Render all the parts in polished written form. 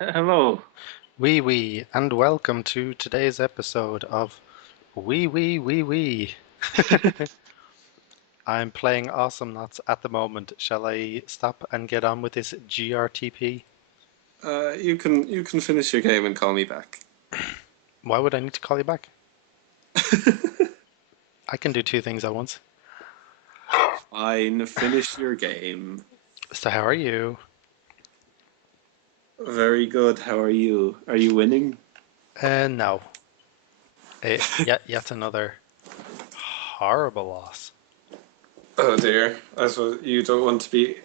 Hello. And welcome to today's episode of Wee. I'm playing Awesome Nuts at the moment. Shall I stop and get on with this GRTP? You can finish your game and call me back. Why would I need to call you back? I can do two things at once. Fine, finish your game. So how are you? Very good. How are you? Are you winning? No. Yet another horrible loss. Oh dear. I suppose you don't want to be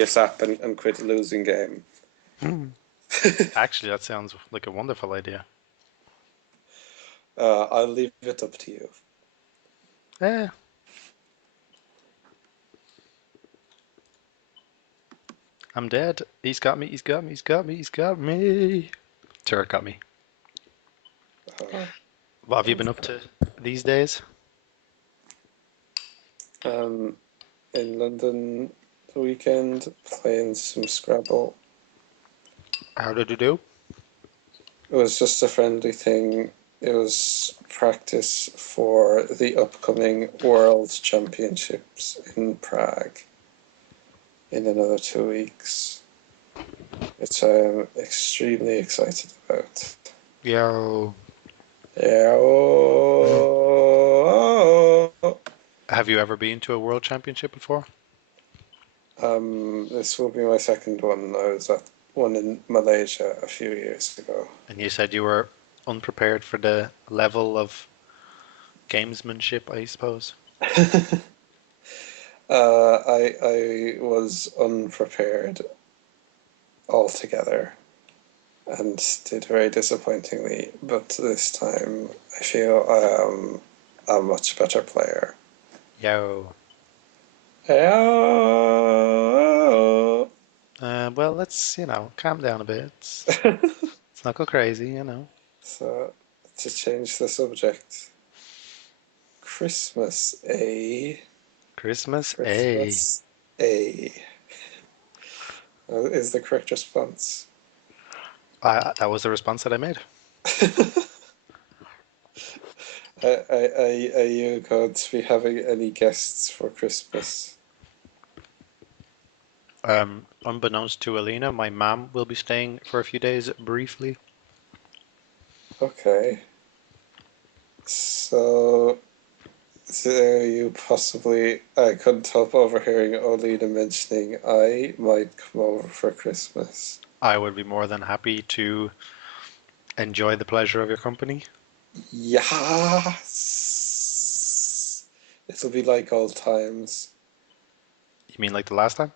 a sap and quit a losing game. Hmm. Actually, that sounds like a wonderful idea. I'll leave it up to you. Eh, I'm dead. He's got me. He's got me. Turret got me. Uh, What have you been up to these days? um, in London the weekend, playing some Scrabble. How did you do? It was just a friendly thing. It was practice for the upcoming World Championships in Prague in another 2 weeks, which I am extremely excited about. Yo. Yeah. Oh. Have you ever been to a world championship before? This will be my second one. I was at one in Malaysia a few years ago. And you said you were unprepared for the level of gamesmanship, I suppose. I was unprepared altogether and did very disappointingly, but this time I feel I am a much better player. Yo. Oh. Well, let's calm down a bit. Let's not go crazy. So, to change the subject, Christmas, eh? Christmas, eh? Christmas, eh? Is the correct response. That was the response that I made. Are you going to be having any guests for Christmas? Unbeknownst to Alina, my mom will be staying for a few days briefly. Okay. So, there you possibly. I couldn't help overhearing Olina mentioning I might come over for Christmas. I would be more than happy to enjoy the pleasure of your company. Yes! It'll be like old times. You mean like the last time?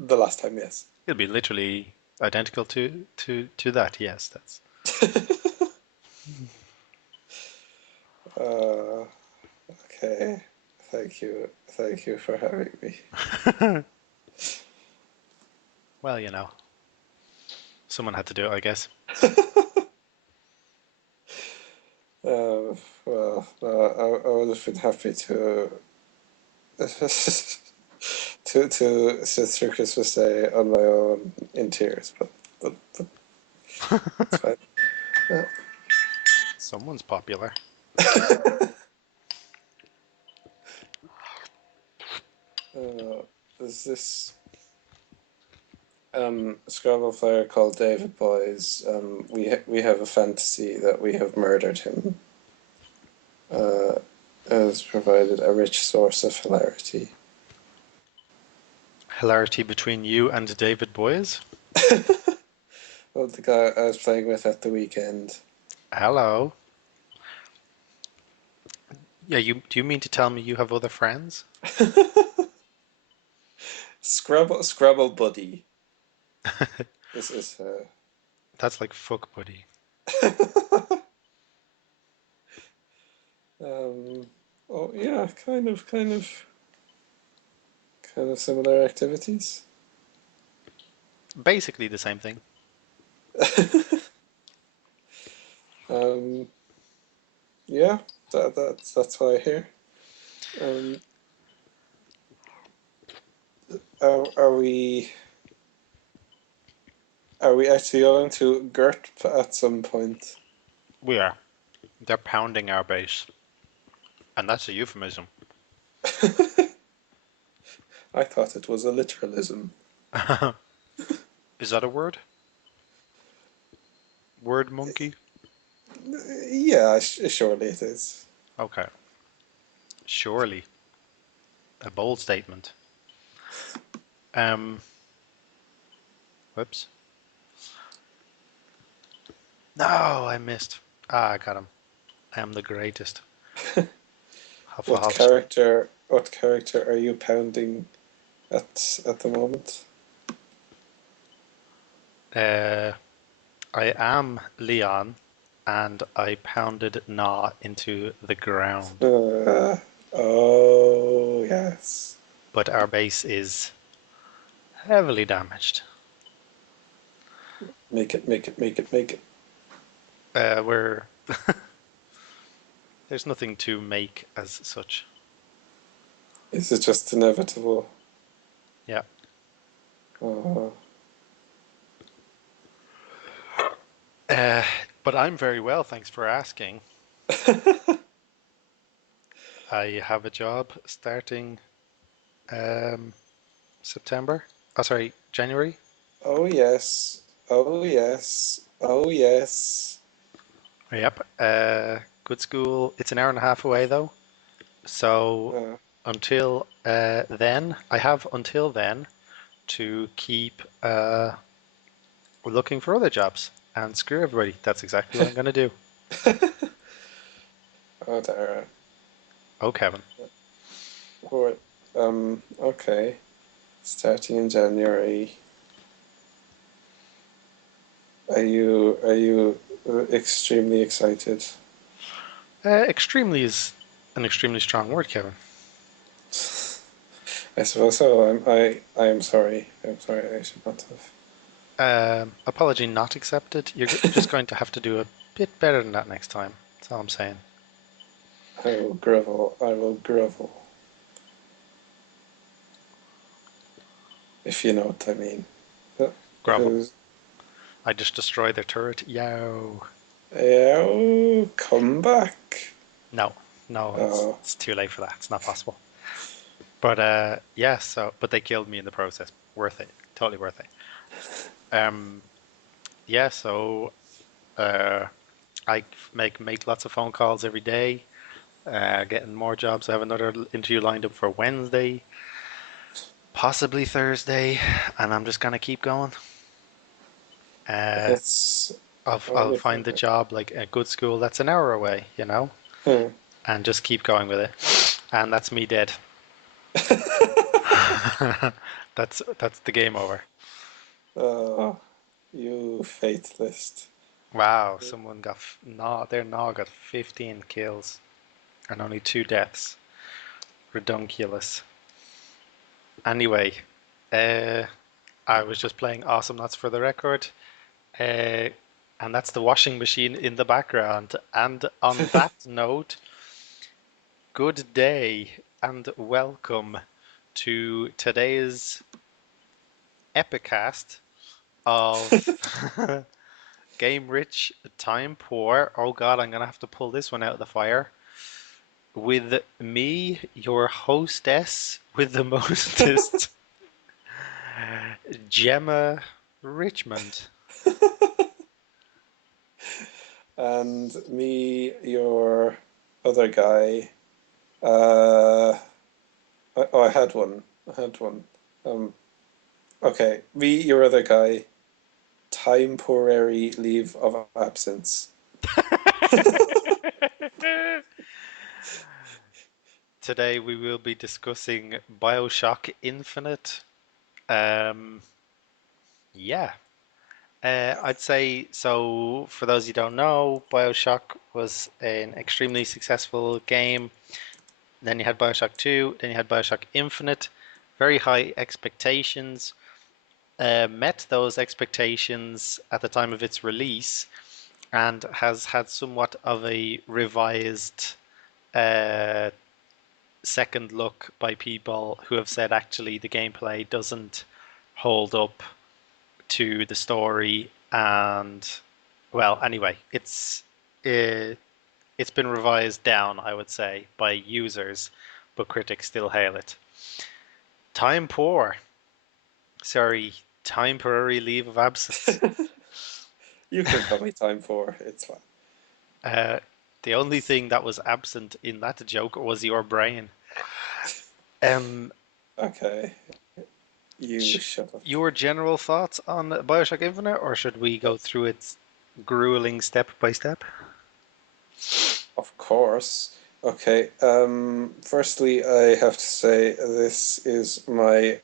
The last time, yes. It'll be literally identical to that. Yes, that's. Uh, okay. Thank you. Thank you for having me. Well, someone had to do it, I guess. Well, I would have been happy to to sit through Christmas Day on my own in tears, but it's fine. Yeah. Someone's popular. There's this Scrabble player called David Boys. We have a fantasy that we have murdered him. Has provided a rich source of hilarity. Hilarity between you and David Boys. Well, the guy I was playing with at the weekend. Hello. Yeah, do you mean to tell me you have other friends? Scrabble Buddy. This is That's like fuck buddy. oh yeah, kind of similar activities. Basically the same thing. um, yeah, that's why I hear. Um, are we Are we actually going to GERP at some point? We are. They're pounding our base, and that's a euphemism. I thought it was a literalism. Is that a word? Word monkey? Yeah, surely it is. Okay. Surely. A bold statement. Um, whoops. No, I missed. Ah, I got him. I am the greatest. What Hufflepuffs. character? What character are you pounding at the moment? Uh, I am Leon, and I pounded Na into the ground. Oh yes. But our base is heavily damaged. Make it, make it, make it, make it. We're There's nothing to make as such. Is it just inevitable? Yeah. Uh, Uh, but I'm very well, thanks for asking. I have a job starting um, September. Oh, sorry, January. oh yes. Oh yes. Oh yes. Yep. Good school. It's an hour and a half away though. So Uh, until then, I have until then to keep looking for other jobs and screw everybody. That's exactly what I'm going to do. oh, Dara. Oh, Kevin. What? Okay. Starting in January. Are you extremely excited? Extremely is an extremely strong word, Kevin. I suppose so. I am sorry. I'm sorry. I should not have. Apology not accepted. You're just going to have to do a bit better than that next time. That's all I'm saying. I will grovel. I will grovel. If you know what I mean. Grovel. Who's? I just destroyed their turret. Yo. Oh, come back. No, no, Oh, it's too late for that. It's not possible. But yeah. But they killed me in the process. Worth it. Totally worth it. Um, yeah. So uh, I make lots of phone calls every day. Getting more jobs. I have another interview lined up for Wednesday, possibly Thursday, and I'm just gonna keep going. Uh, it's I'll find the wonderful. job like a good school that's an hour away, Hmm. and just keep going with it. And that's me dead. That's the game over. Oh, you fatalist. Wow, someone got their Gnaw got 15 kills and only 2 deaths. Redunculous. Anyway, uh, I was just playing Awesome Nuts for the record, uh, and that's the washing machine in the background. And on that note, good day and welcome to today's epicast of Game Rich, Time Poor. Oh god, I'm gonna have to pull this one out of the fire. With me, your hostess with the mostest, Gemma Richmond. And me, your other guy. Uh, I had one. I had one. Um, okay, me, your other guy. Temporary leave of absence. Today we will be discussing Bioshock Infinite. Um, yeah, I'd say so. For those you don't know, Bioshock was an extremely successful game. Then you had Bioshock 2, then you had Bioshock Infinite. Very high expectations. Met those expectations at the time of its release and has had somewhat of a revised uh, second look by people who have said actually the gameplay doesn't hold up to the story, and well, anyway, it, it's been revised down, I would say, by users, but critics still hail it. Time poor, sorry, temporary leave of absence. You can call me time for it's fine. Uh, the only thing that was absent in that joke was your brain. Um, Okay, you sh- shut up. your general thoughts on Bioshock Infinite, or should we go through its grueling step by step? Of course. Okay. Firstly, I have to say this is my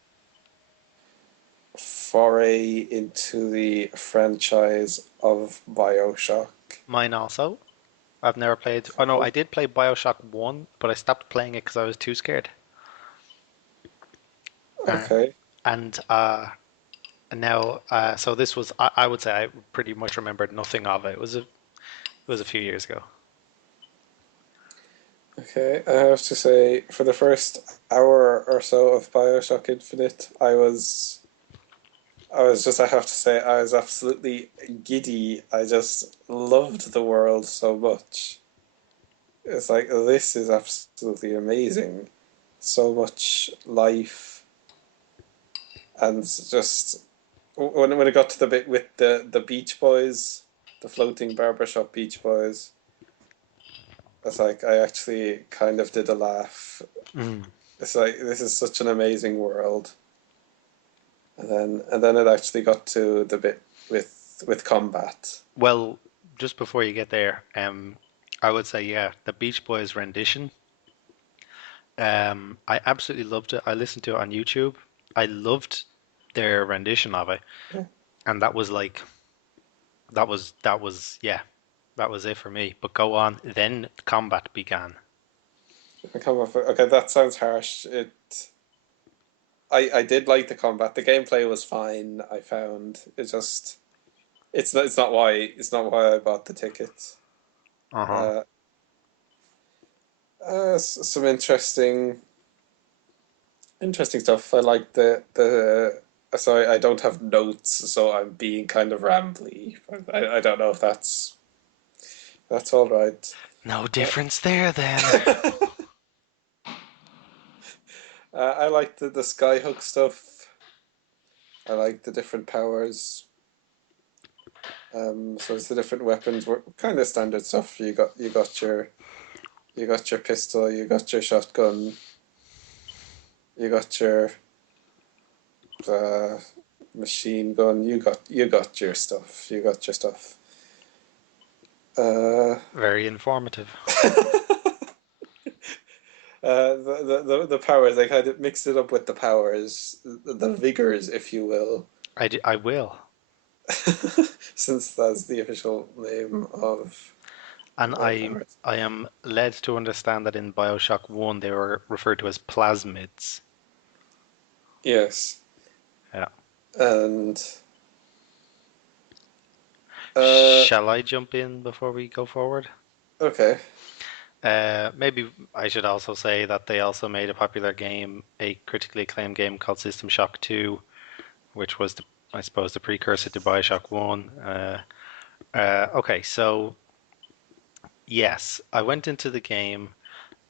foray into the franchise of Bioshock. Mine also. I've never played. Oh no, I So, did play Bioshock 1, but I stopped playing it because I was too scared. Uh, okay. and now, so this was, I would say I pretty much remembered nothing of it. It was a few years ago. Okay. I have to say, for the first hour or so of Bioshock Infinite, I have to say, I was absolutely giddy. I just loved the world so much. It's like, this is absolutely amazing. So much life, and just when it got to the bit with the Beach Boys, the floating barbershop Beach Boys, it's like I actually kind of did a laugh. Mm. It's like, this is such an amazing world, and then it actually got to the bit with combat. Well, just before you get there, I would say, yeah, the Beach Boys rendition. I absolutely loved it. I listened to it on YouTube. I loved their rendition of it, Yeah, and that was like yeah, that was it for me. But go on. Then combat began. okay, that sounds harsh. I did like the combat. The gameplay was fine. I found it just it's not why I bought the tickets. Uh huh. Uh, some interesting stuff. I like the. Sorry, I don't have notes, so I'm being kind of rambly. I don't know if that's all right. No Uh, difference there then. I like the skyhook stuff. I like the different powers. So it's the different weapons were kind of standard stuff. You got your pistol, you got your shotgun, you got your uh, machine gun. You got your stuff. You got your stuff. Uh, Very informative. the powers, they kind of mixed it up with the powers, the vigors, if you will, I will. since that's the official name of And the powers. I am led to understand that in Bioshock 1 they were referred to as plasmids. Yes, Yeah. and uh, Shall I jump in before we go forward? okay, Maybe I should also say that they also made a popular game, a critically acclaimed game called System Shock 2, which was, I suppose, the precursor to Bioshock 1. Okay, so yes, I went into the game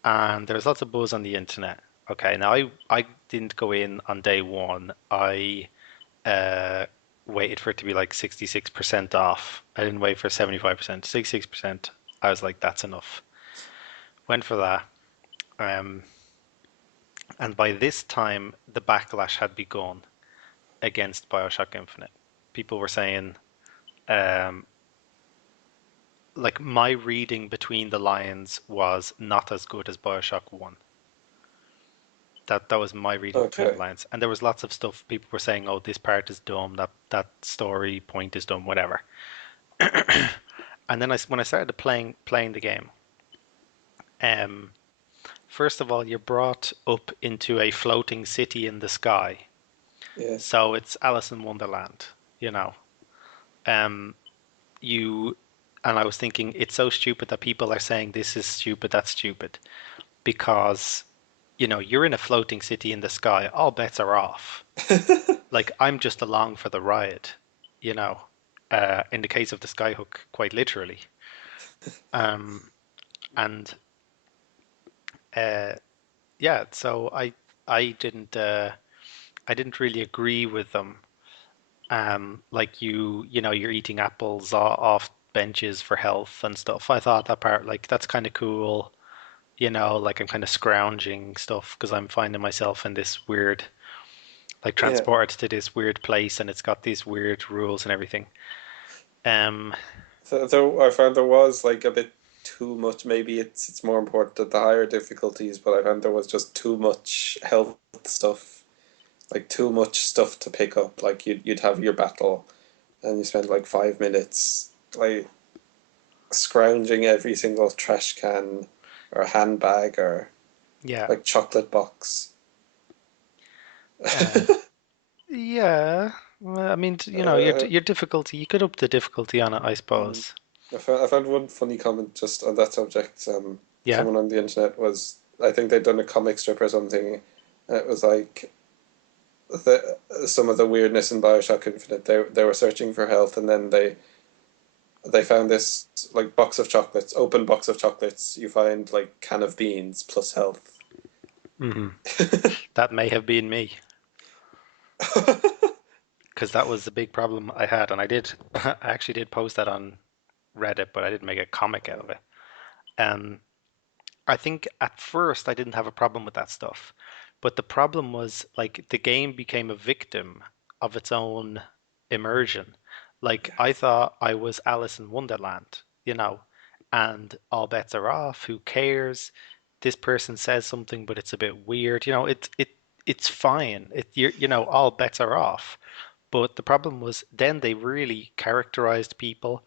and there was lots of buzz on the internet. Okay, now I didn't go in on day one. I uh, waited for it to be like 66% off. I didn't wait for 75%, 66%. I was like, that's enough. Went for that. Um, and by this time, the backlash had begun against Bioshock Infinite. People were saying, um, like, my reading between the lines was not as good as Bioshock 1. That was my reading between the okay, lines, and there was lots of stuff people were saying, "Oh, this part is dumb. That story point is dumb. Whatever." And then when I started playing the game, um, first of all, you're brought up into a floating city in the sky, yeah. so it's Alice in Wonderland, you know. Um, you and I was thinking it's so stupid that people are saying this is stupid, that's stupid, because you're in a floating city in the sky. All bets are off. Like I'm just along for the ride. you know, in the case of the skyhook, quite literally. Um, and uh, yeah, so I didn't I didn't really agree with them. Like you know, you're eating apples off benches for health and stuff. I thought that part, like, that's kind of cool. You know, like I'm kind of scrounging stuff because I'm finding myself in this weird, like, Yeah. transported to this weird place and it's got these weird rules and everything. Um, So, though I found there was like a bit too much. Maybe it's more important at the higher difficulties, but I found there was just too much health stuff, like too much stuff to pick up. Like you'd have your battle, and you spend like 5 minutes like scrounging every single trash can or handbag or yeah, like chocolate box. uh, yeah. Well, I mean, you know, uh, your difficulty, you could up the difficulty on it, I mm. suppose. I found one funny comment just on that subject. Yeah. Someone on the internet was, I think they'd done a comic strip or something. And it was like some of the weirdness in Bioshock Infinite. They were searching for health, and then they found this like box of chocolates, open box of chocolates. You find like can of beans plus health. Hmm. That may have been me because that was the big problem I had, and I did, I actually did post that on Reddit, but I didn't make a comic out of it. Um, I think at first I didn't have a problem with that stuff, but the problem was, like, the game became a victim of its own immersion. Like, I thought I was Alice in Wonderland, you know, and all bets are off. Who cares? This person says something, but it's a bit weird. You know, it's fine. You know, all bets are off. But the problem was then they really characterized people.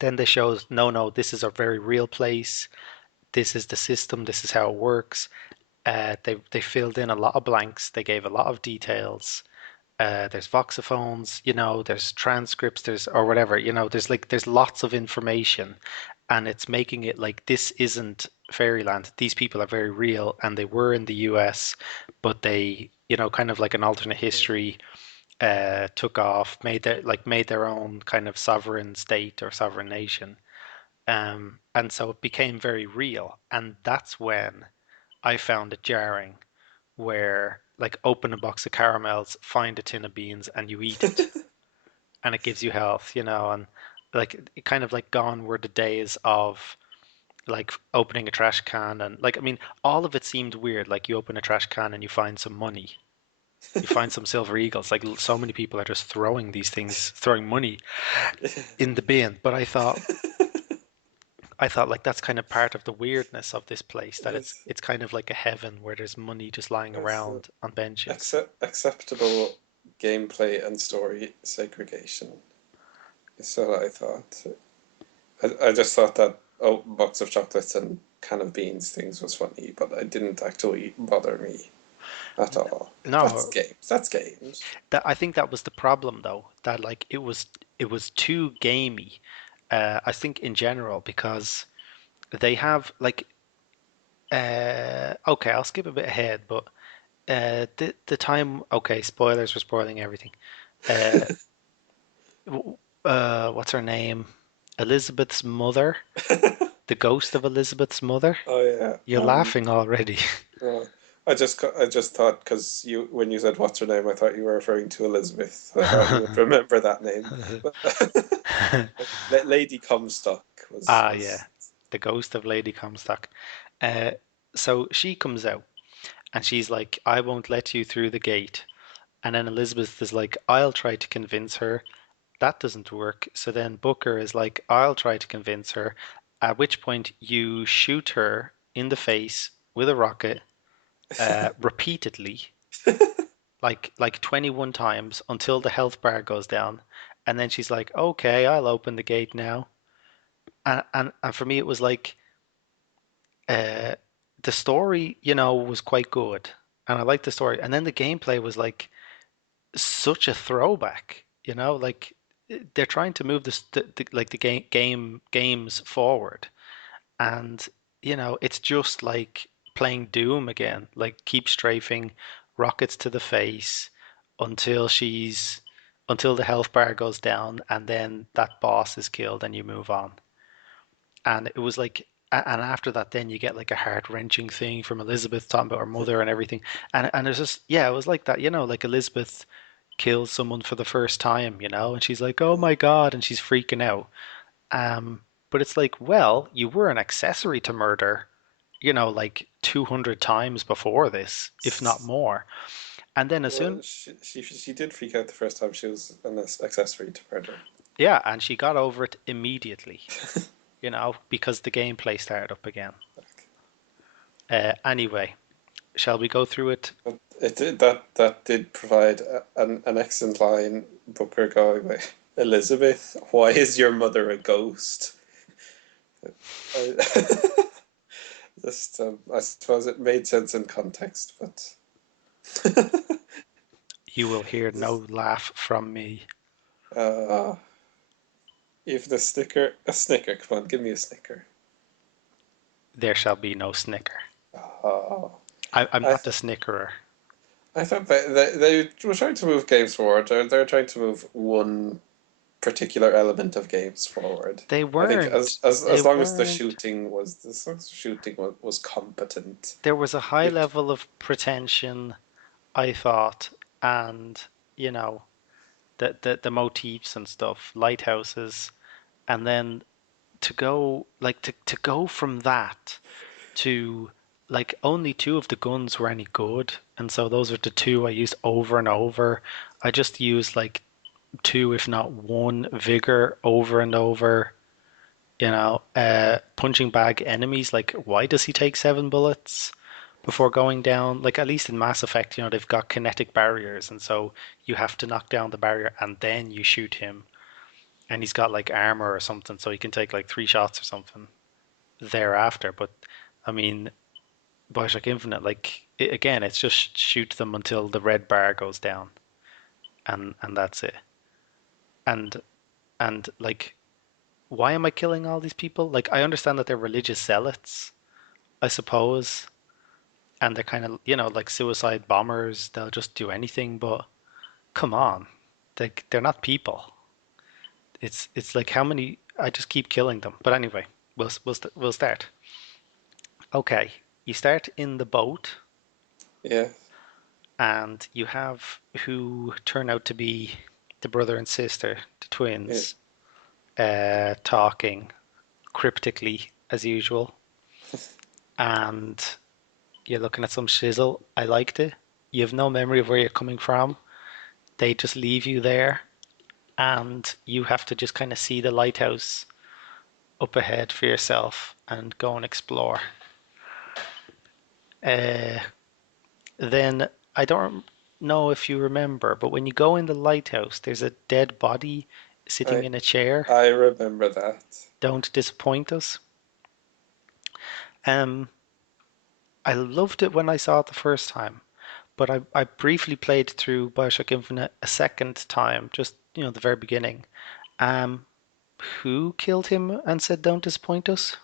Then they showed, no, no, this is a very real place. This is the system. This is how it works. They filled in a lot of blanks. They gave a lot of details. There's voxophones, you know, there's transcripts, there's, or whatever, you know, there's lots of information, and it's making it like this isn't fairyland. These people are very real, and they were in the US, but they, you know, kind of like an alternate history, took off, made their own kind of sovereign state or sovereign nation. And so it became very real, and that's when I found it jarring, where, like, open a box of caramels, find a tin of beans, and you eat it, and it gives you health, you know, and, like, it kind of like gone were the days of, like, opening a trash can, and, like, I mean, all of it seemed weird. Like, you open a trash can and you find some money, you find some silver eagles. Like, so many people are just throwing these things, throwing money in the bin. But I thought, like, that's kind of part of the weirdness of this place, that it's It's it's kind of like a heaven where there's money just lying it's around on benches. acceptable gameplay and story segregation. So I thought. I just thought that oh, box of chocolates and can of beans things was funny, but it didn't actually bother me at all. That's No, games. That's games. that I think that was the problem, though, that, like, it was too gamey. I think in general, because they have, like, okay, I'll skip a bit ahead, but the time, okay, spoilers for spoiling everything. Uh, what's her name? Elizabeth's mother, the ghost of Elizabeth's mother. Oh yeah. You're laughing already. Uh, I just thought because you when you said what's her name, I thought you were referring to Elizabeth. I thought you would remember that name. But Lady Comstock Ah, yeah, was the ghost of Lady Comstock. Uh, so she comes out and she's like, I won't let you through the gate. And then Elizabeth is like, I'll try to convince her. That doesn't work. So then Booker is like, I'll try to convince her. At which point you shoot her in the face with a rocket, repeatedly, like 21 times until the health bar goes down. And then she's like, okay, I'll open the gate now. And for me, it was like, uh, the story, you know, was quite good, and I liked the story. And then the gameplay was like such a throwback, you know, like, they're trying to move like the games forward, and, you know, it's just like playing Doom again. Like, keep strafing, rockets to the face until she's until the health bar goes down, and then that boss is killed, and you move on. And it was like, and after that, then you get like a heart wrenching thing from Elizabeth talking about her mother and everything. And it's just, yeah, it was like that, like Elizabeth kills someone for the first time, and she's like, oh my God, and she's freaking out. But it's like, well, you were an accessory to murder, like 200 times before this, if not more. And then as Well, soon, she did freak out the first time she was an accessory to murder. yeah, and she got over it immediately, because the gameplay started up again. Anyway, shall we go through it? But that did provide an excellent line. Booker going like, Elizabeth, why is your mother a ghost? I, just I suppose it made sense in context, but You will hear no just laugh from me. uh, even a snicker. Come on, give me a snicker. There shall be no snicker. Oh, I'm I not the th- snickerer. I thought they were trying to move games forward. They're trying to move one particular element of games forward. They I think weren't. They as long as weren't. the shooting was competent. There was a high It level of pretension, I thought, and you know the motifs and stuff, lighthouses, and then to go from that to like only two of the guns were any good, and so those are the two I used over and over. I just used like two, if not one, vigor over and over. Punching bag enemies. Like, why does he take 7 bullets before going down? Like, at least in Mass Effect, they've got kinetic barriers, and so you have to knock down the barrier and then you shoot him. And he's got like armor or something, so he can take like 3 shots or something thereafter. But I mean, Bioshock Infinite, like again, it's just shoot them until the red bar goes down, and that's it. And and like, why am I killing all these people? Like, I understand that they're religious zealots, I suppose, and they're kind of, like suicide bombers. They'll just do anything, but come on, they're not people. It's like how many? I just keep killing them. But anyway, we'll start. Okay, you start in the boat, yeah, and you have who turn out to be the brother and sister, the yeah. twins, talking cryptically as usual, and you're looking at some shizzle. I liked it. You have no memory of where you're coming from. They just leave you there, and you have to just kind of see the lighthouse up ahead for yourself and go and explore. Uh, then I don't know if you remember, but when you go in the lighthouse, there's a dead body sitting I in a chair. I remember that. Don't disappoint us. Um, I loved it when I saw it the first time, but I briefly played through Bioshock Infinite a second time, just the very beginning. Um, who killed him and said, "Don't disappoint us"?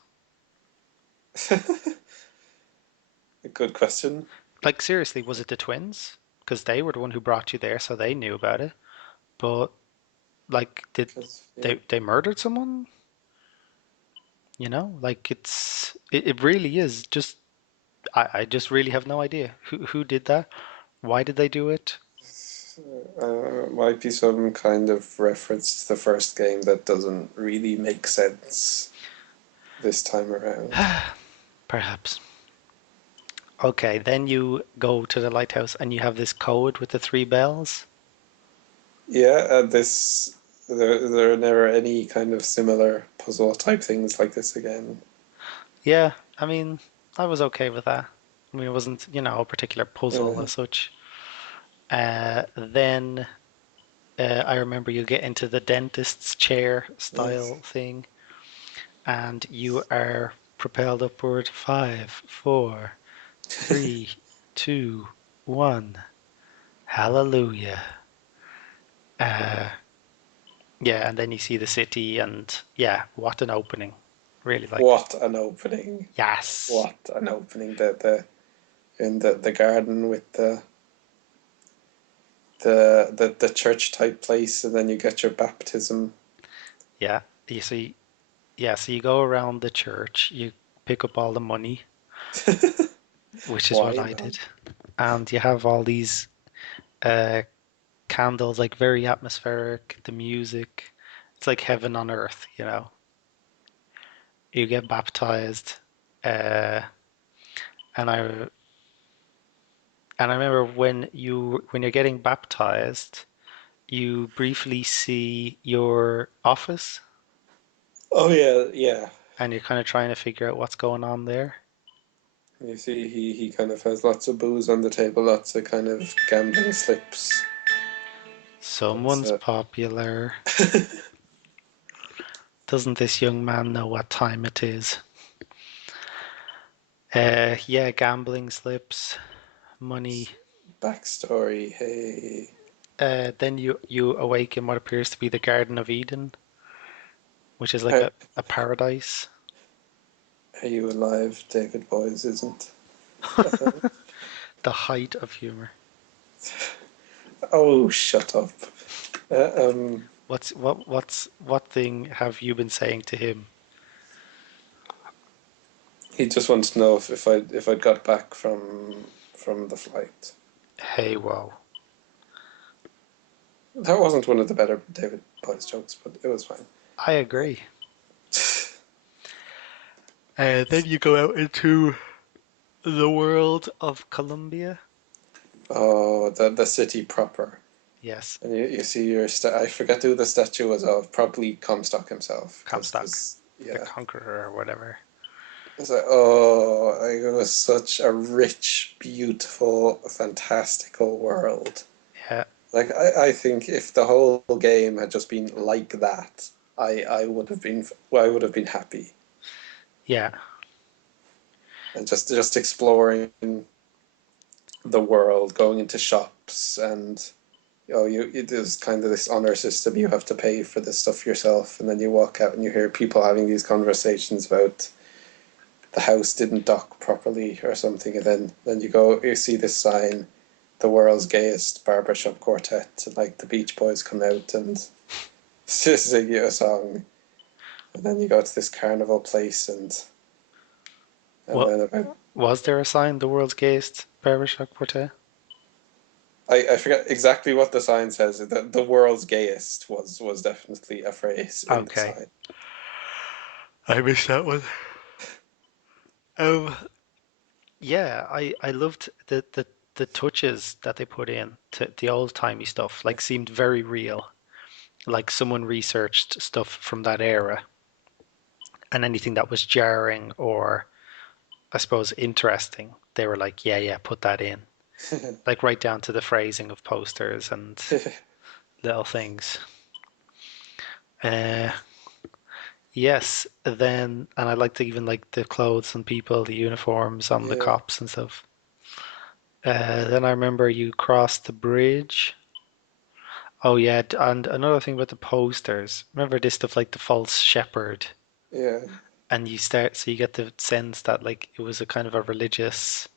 A good question. Like seriously, was it the twins? Because they were the one who brought you there, so they knew about it. But like, did Cause, yeah. they murdered someone? Like it really is just I just really have no idea who did that. Why did they do it? Might be some kind of reference to the first game that doesn't really make sense this time around. Perhaps. Okay, then you go to the lighthouse and you have this code with the 3 bells. Yeah, there are never any kind of similar puzzle type things like this again. Yeah, I mean, I was okay with that. I mean, it wasn't, a particular puzzle Uh, as such. Then I remember you get into the dentist's chair yes. style thing, and you are propelled upward. Five, four, three, two, one. Hallelujah. Uh, yeah, and then you see the city, and yeah, what an opening. Really liked it. What an opening! Yes. What an opening! The in the garden with the church type place, and then you get your baptism. Yeah, you see, yeah, so you go around the church, you pick up all the money, which is what Why I not? did, and you have all these uh, candles, like very atmospheric, the music. It's like heaven on earth, you know. You get baptized, uh, and I remember when you're getting baptized, you briefly see your office, Oh yeah, yeah. and you're kind of trying to figure out what's going on there. You see, he kind of has lots of booze on the table, lots of kind of gambling slips. Lots Someone's of popular. Doesn't this young man know what time it is? Yeah, gambling slips, money. backstory. Hey, Then you awake in what appears to be the Garden of Eden, which is like are, a paradise. are you alive? David Boys isn't. The height of humor. Oh, shut up. Uh, um, What thing have you been saying to him? he just wants to know if I'd got back from the flight. Hey, whoa. That wasn't one of the better David Boys jokes, but it was fine. I agree. Then you go out into the world of Colombia. Oh, the city proper. Yes, And you see I forget who the statue was of, probably Comstock himself, because it Comstock, was, the yeah. Conqueror or whatever. It's like, oh, like, it was such a rich, beautiful, fantastical world. Yeah, Like, I think if the whole game had just been like that, I would have been, well, I would have been happy. yeah, And just exploring the world, going into shops, and there's kind of this honor system. You have to pay for this stuff yourself, and then you walk out and you hear people having these conversations about the house didn't dock properly or something, and then you see this sign, the world's gayest barbershop quartet, and like the Beach Boys come out and sing you a song, and then you go to this carnival place, and What then about was there a sign? The world's gayest barbershop quartet? I forget exactly what the sign says. The world's gayest was definitely a phrase in the Okay, sign. I missed that one. Um, yeah, I loved the touches that they put in to the old timey stuff. Like seemed very real. Like someone researched stuff from that era, and anything that was jarring or I suppose interesting, they were like, yeah, yeah, put that in. Like right down to the phrasing of posters and little things. Uh, yes, then, and I liked even like the clothes on people, the uniforms on the Yeah, cops and stuff. Then I remember you crossed the bridge. Oh yeah, and another thing about the posters. Remember this stuff like the false shepherd, yeah, and so you get the sense that like it was a kind of a religious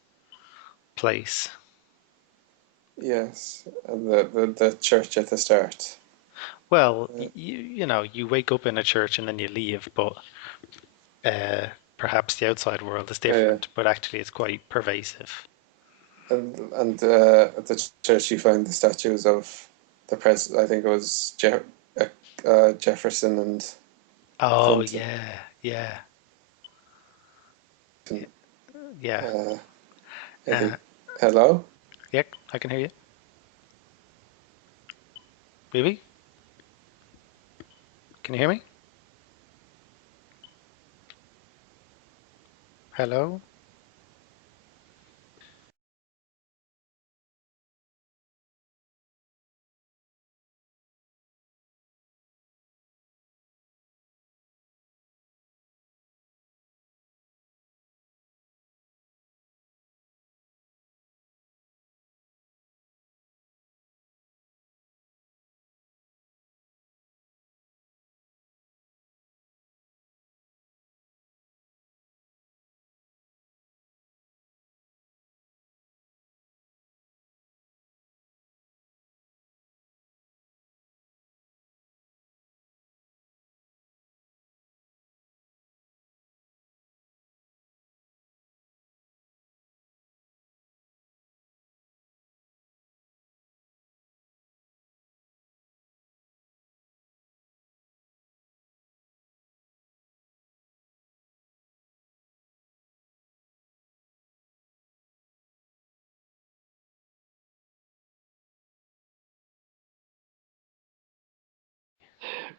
place. yes, and the church at the start. Well, Uh, you know, you wake up in a church and then you leave, but uh, perhaps the outside world is yeah, different, but actually it's quite pervasive. and at the church you find the statues of the pres. I think it was Jefferson and Oh Clinton. yeah, yeah, yeah. Uh, I Uh, think. Hello. yeah, I can hear you. Baby, can you hear me? Hello?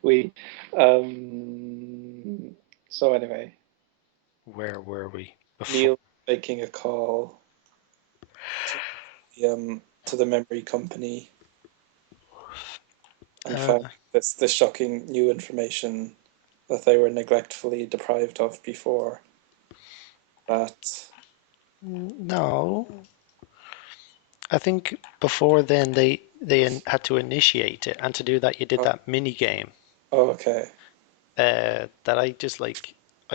We, so anyway, Where were we before? Neil making a call to to the memory company and Uh, found this shocking new information that they were neglectfully deprived of before. That no, I think before then they had to initiate it, and to do that you did oh, that mini game oh, okay, that I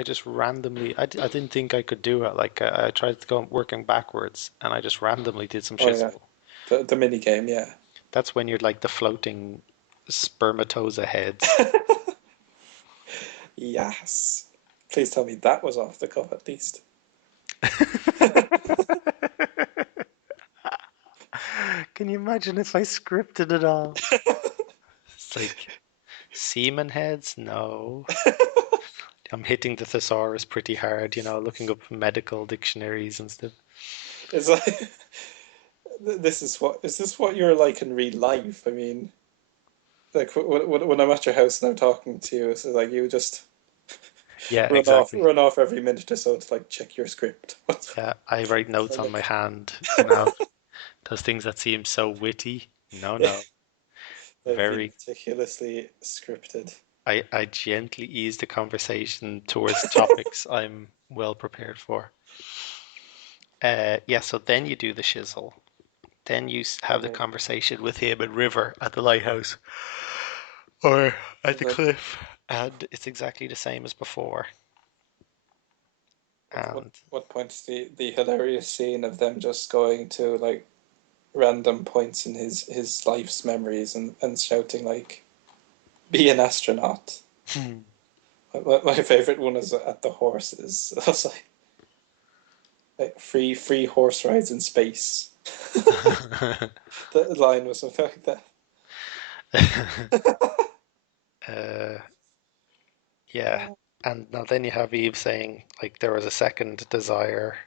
just randomly I didn't think I could do it. Like I tried to go working backwards, and I just randomly did some oh yeah, shizzle. the mini game, yeah. That's when you're like the floating spermatoza heads. Yes, please tell me that was off the cuff at least. Can you imagine if I scripted it all? It's like semen heads? No. I'm hitting the thesaurus pretty hard, looking up medical dictionaries and stuff. It's like is this what you're like in real life? I mean, like when I'm at your house and I'm talking to you, it's like you just Yeah, exactly. run off every minute or so to like check your script. Yeah, I write What's notes that on my look? hand, those things that seem so witty. No, Yeah, no. they've been Very, meticulously scripted. I gently ease the conversation towards topics I'm well prepared for. Yeah, so then you do the shizzle. Then you have the Okay. conversation with him and River at the lighthouse or at And the then cliff, and it's exactly the same as before. And what point is the hilarious scene of them just going to like random points in his life's memories and shouting like be an astronaut. My favorite one is at the horses. I was like free horse rides in space. The line was something like that. uh, yeah, and now then you have Eve saying like there was a second desire,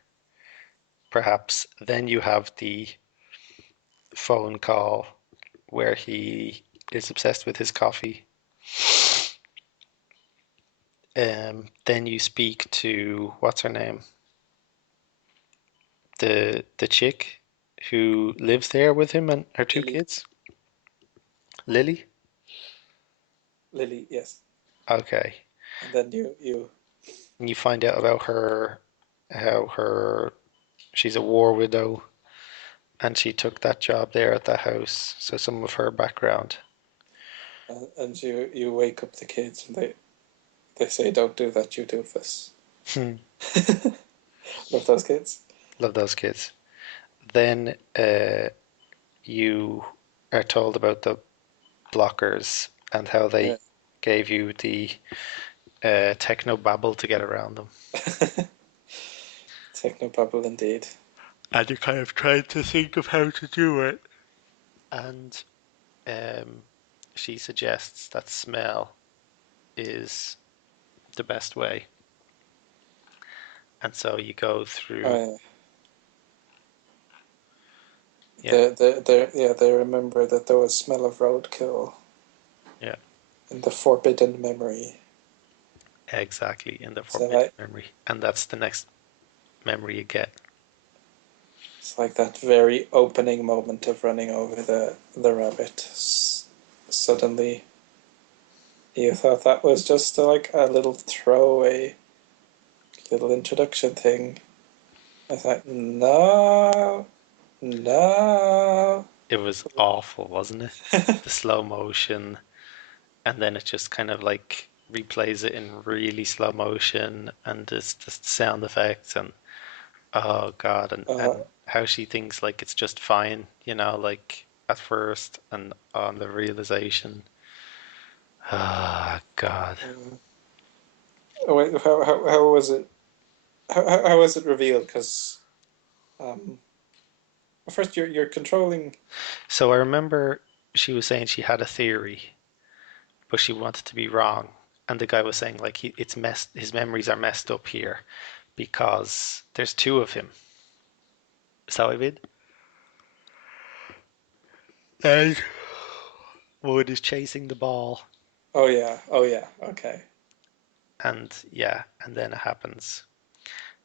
perhaps. Then you have the phone call where he is obsessed with his coffee. Then you speak to what's her name, the chick who lives there with him and her two Lily, kids, Lily. Lily, yes. Okay, And then you and you find out about her, how her she's a war widow, and she took that job there at that house. So some of her background. and you wake up the kids and they say don't do that, you do this. Hmm. Love those kids. Love those kids. Then you are told about the blockers and how Yeah. they gave you the techno babble to get around them. Technobabble indeed. And you kind of tried to think of how to do it. And um, she suggests that smell is the best way. And so you go through, Oh, yeah, they remember that there was smell of roadkill yeah, in the forbidden memory. exactly, in the So forbidden like memory. And that's the next memory you get. it's like that very opening moment of running over the rabbit. Suddenly, you thought that was just like a little throwaway, little introduction thing. I thought, no, no. It was awful, wasn't it? The slow motion, and then it just kind of like replays it in really slow motion, and there's the sound effects, and oh God, uh, and how she thinks like it's just fine, like at first, and on the realization. Ah, God. oh, wait, how was it? How was it revealed? Because um, first you're controlling. So I remember she was saying she had a theory, but she wanted to be wrong. And the guy was saying like it's messed. His memories are messed up here because there's two of him. Is that what I mean? And Wood is chasing the ball, Oh yeah. Oh yeah. Okay. And yeah, and then it happens.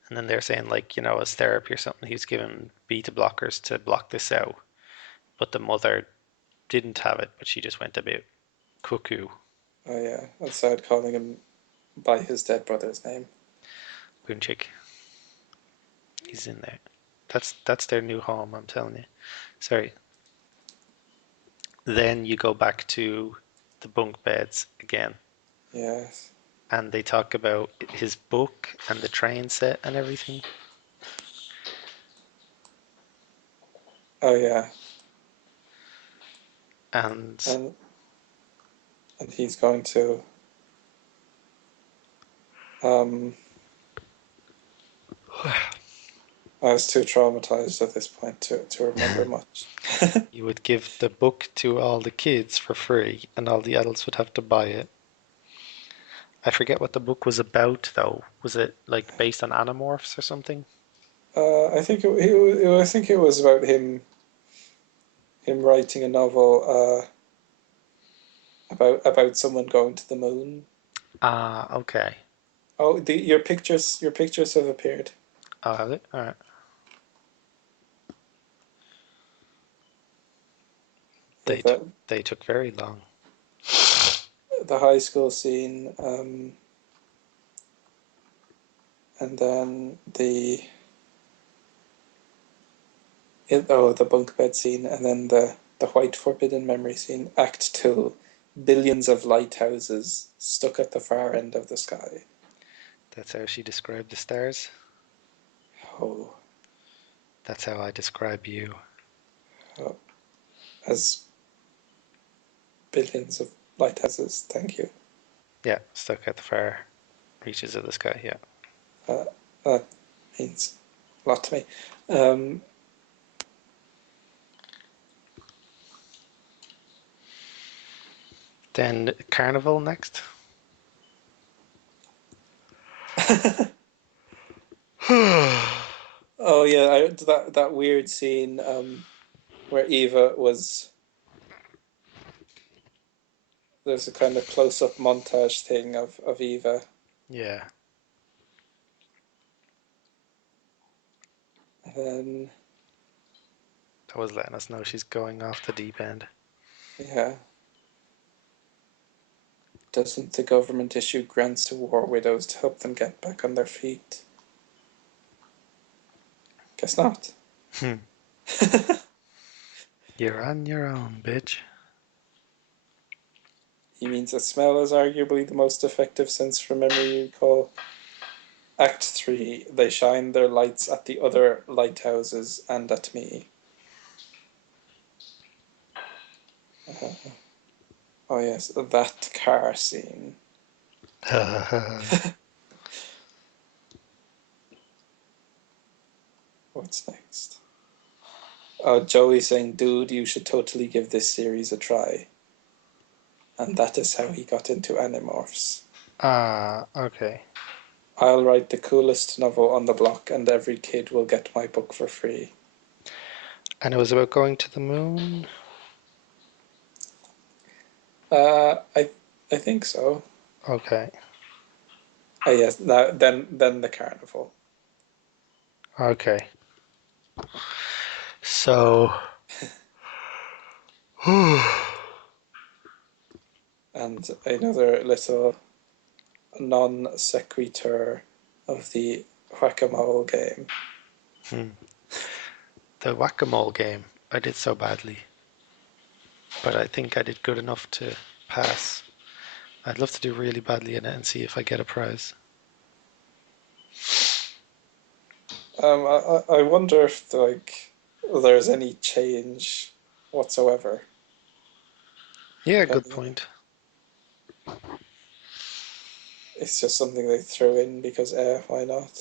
And then they're saying, like, as therapy or something, he's given beta blockers to block this out. But the mother didn't have it, but she just went a bit cuckoo. Oh yeah. And started calling him by his dead brother's name. Boonchik, he's in there. That's their new home, I'm telling you. Sorry. Then you go back to the bunk beds again, Yes. and they talk about his book and the train set and everything. Oh yeah. And And and he's going to um I was too traumatized at this point to remember much. you would give the book to all the kids for free, and all the adults would have to buy it. I forget what the book was about, though. Was it like based on Animorphs or something? I think I think it was about him writing a novel about someone going to the moon. Ah, okay. Oh, your pictures have appeared. Oh, have it? All right. Yeah, They took they took very long. the high school scene, and then the bunk bed scene, and then the white forbidden memory scene. Act two, billions of lighthouses stuck at the far end of the sky. That's how she described the stars. Oh, That's how I describe you. oh as billions of lighthouses. Thank you. Yeah, stuck at the far reaches of the sky. Yeah. Uh, that means a lot to me. Um, Then Carnival next. oh yeah, that weird scene where Eva was. There's a kind of close up montage thing of Eva, Yeah, and then that was letting us know she's going off the deep end. yeah, doesn't the government issue grants to war widows to help them get back on their feet? Guess not. You're on your own, bitch. He means that smell is arguably the most effective sense from memory recall. Act 3, they shine their lights at the other lighthouses and at me. Uh, oh, yes, that car scene. What's next? Joey saying, dude, you should totally give this series a try. And that is how he got into Animorphs. Ah, okay. I'll write the coolest novel on the block, and every kid will get my book for free. And it was about going to the moon? I think so. Okay. Yes. Now then the carnival. Okay. So, And another little non sequitur of the whack-a-mole game. the whack-a-mole game, I did so badly, but I think I did good enough to pass. I'd love to do really badly in it and see if I get a prize. I wonder if there's any change whatsoever, Yeah, good depending. point. It's just something they throw in because why not?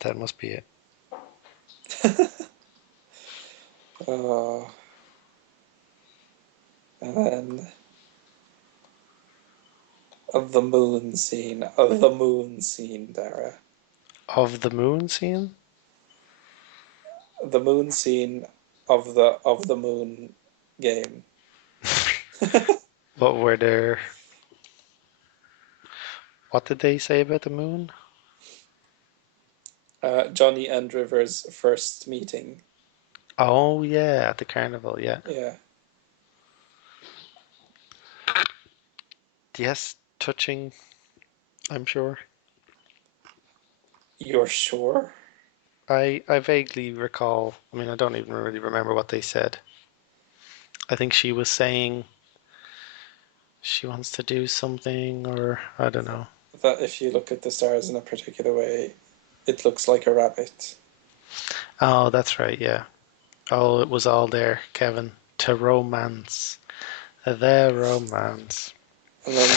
That must be it. Uh, and then of the moon scene, Dara. Of the moon scene? The moon scene of the moon. game. What were their, what did they say about the moon? Johnny and River's first meeting. Oh yeah, at the carnival, yeah. Yeah. Yes, touching, I'm sure. You're sure? I vaguely recall, I mean, I don't even really remember what they said. I think she was saying she wants to do something, or I don't know. That if you look at the stars in a particular way, it looks like a rabbit. Oh, that's right, yeah. Oh, it was all there, Kevin. To romance. Their romance. And then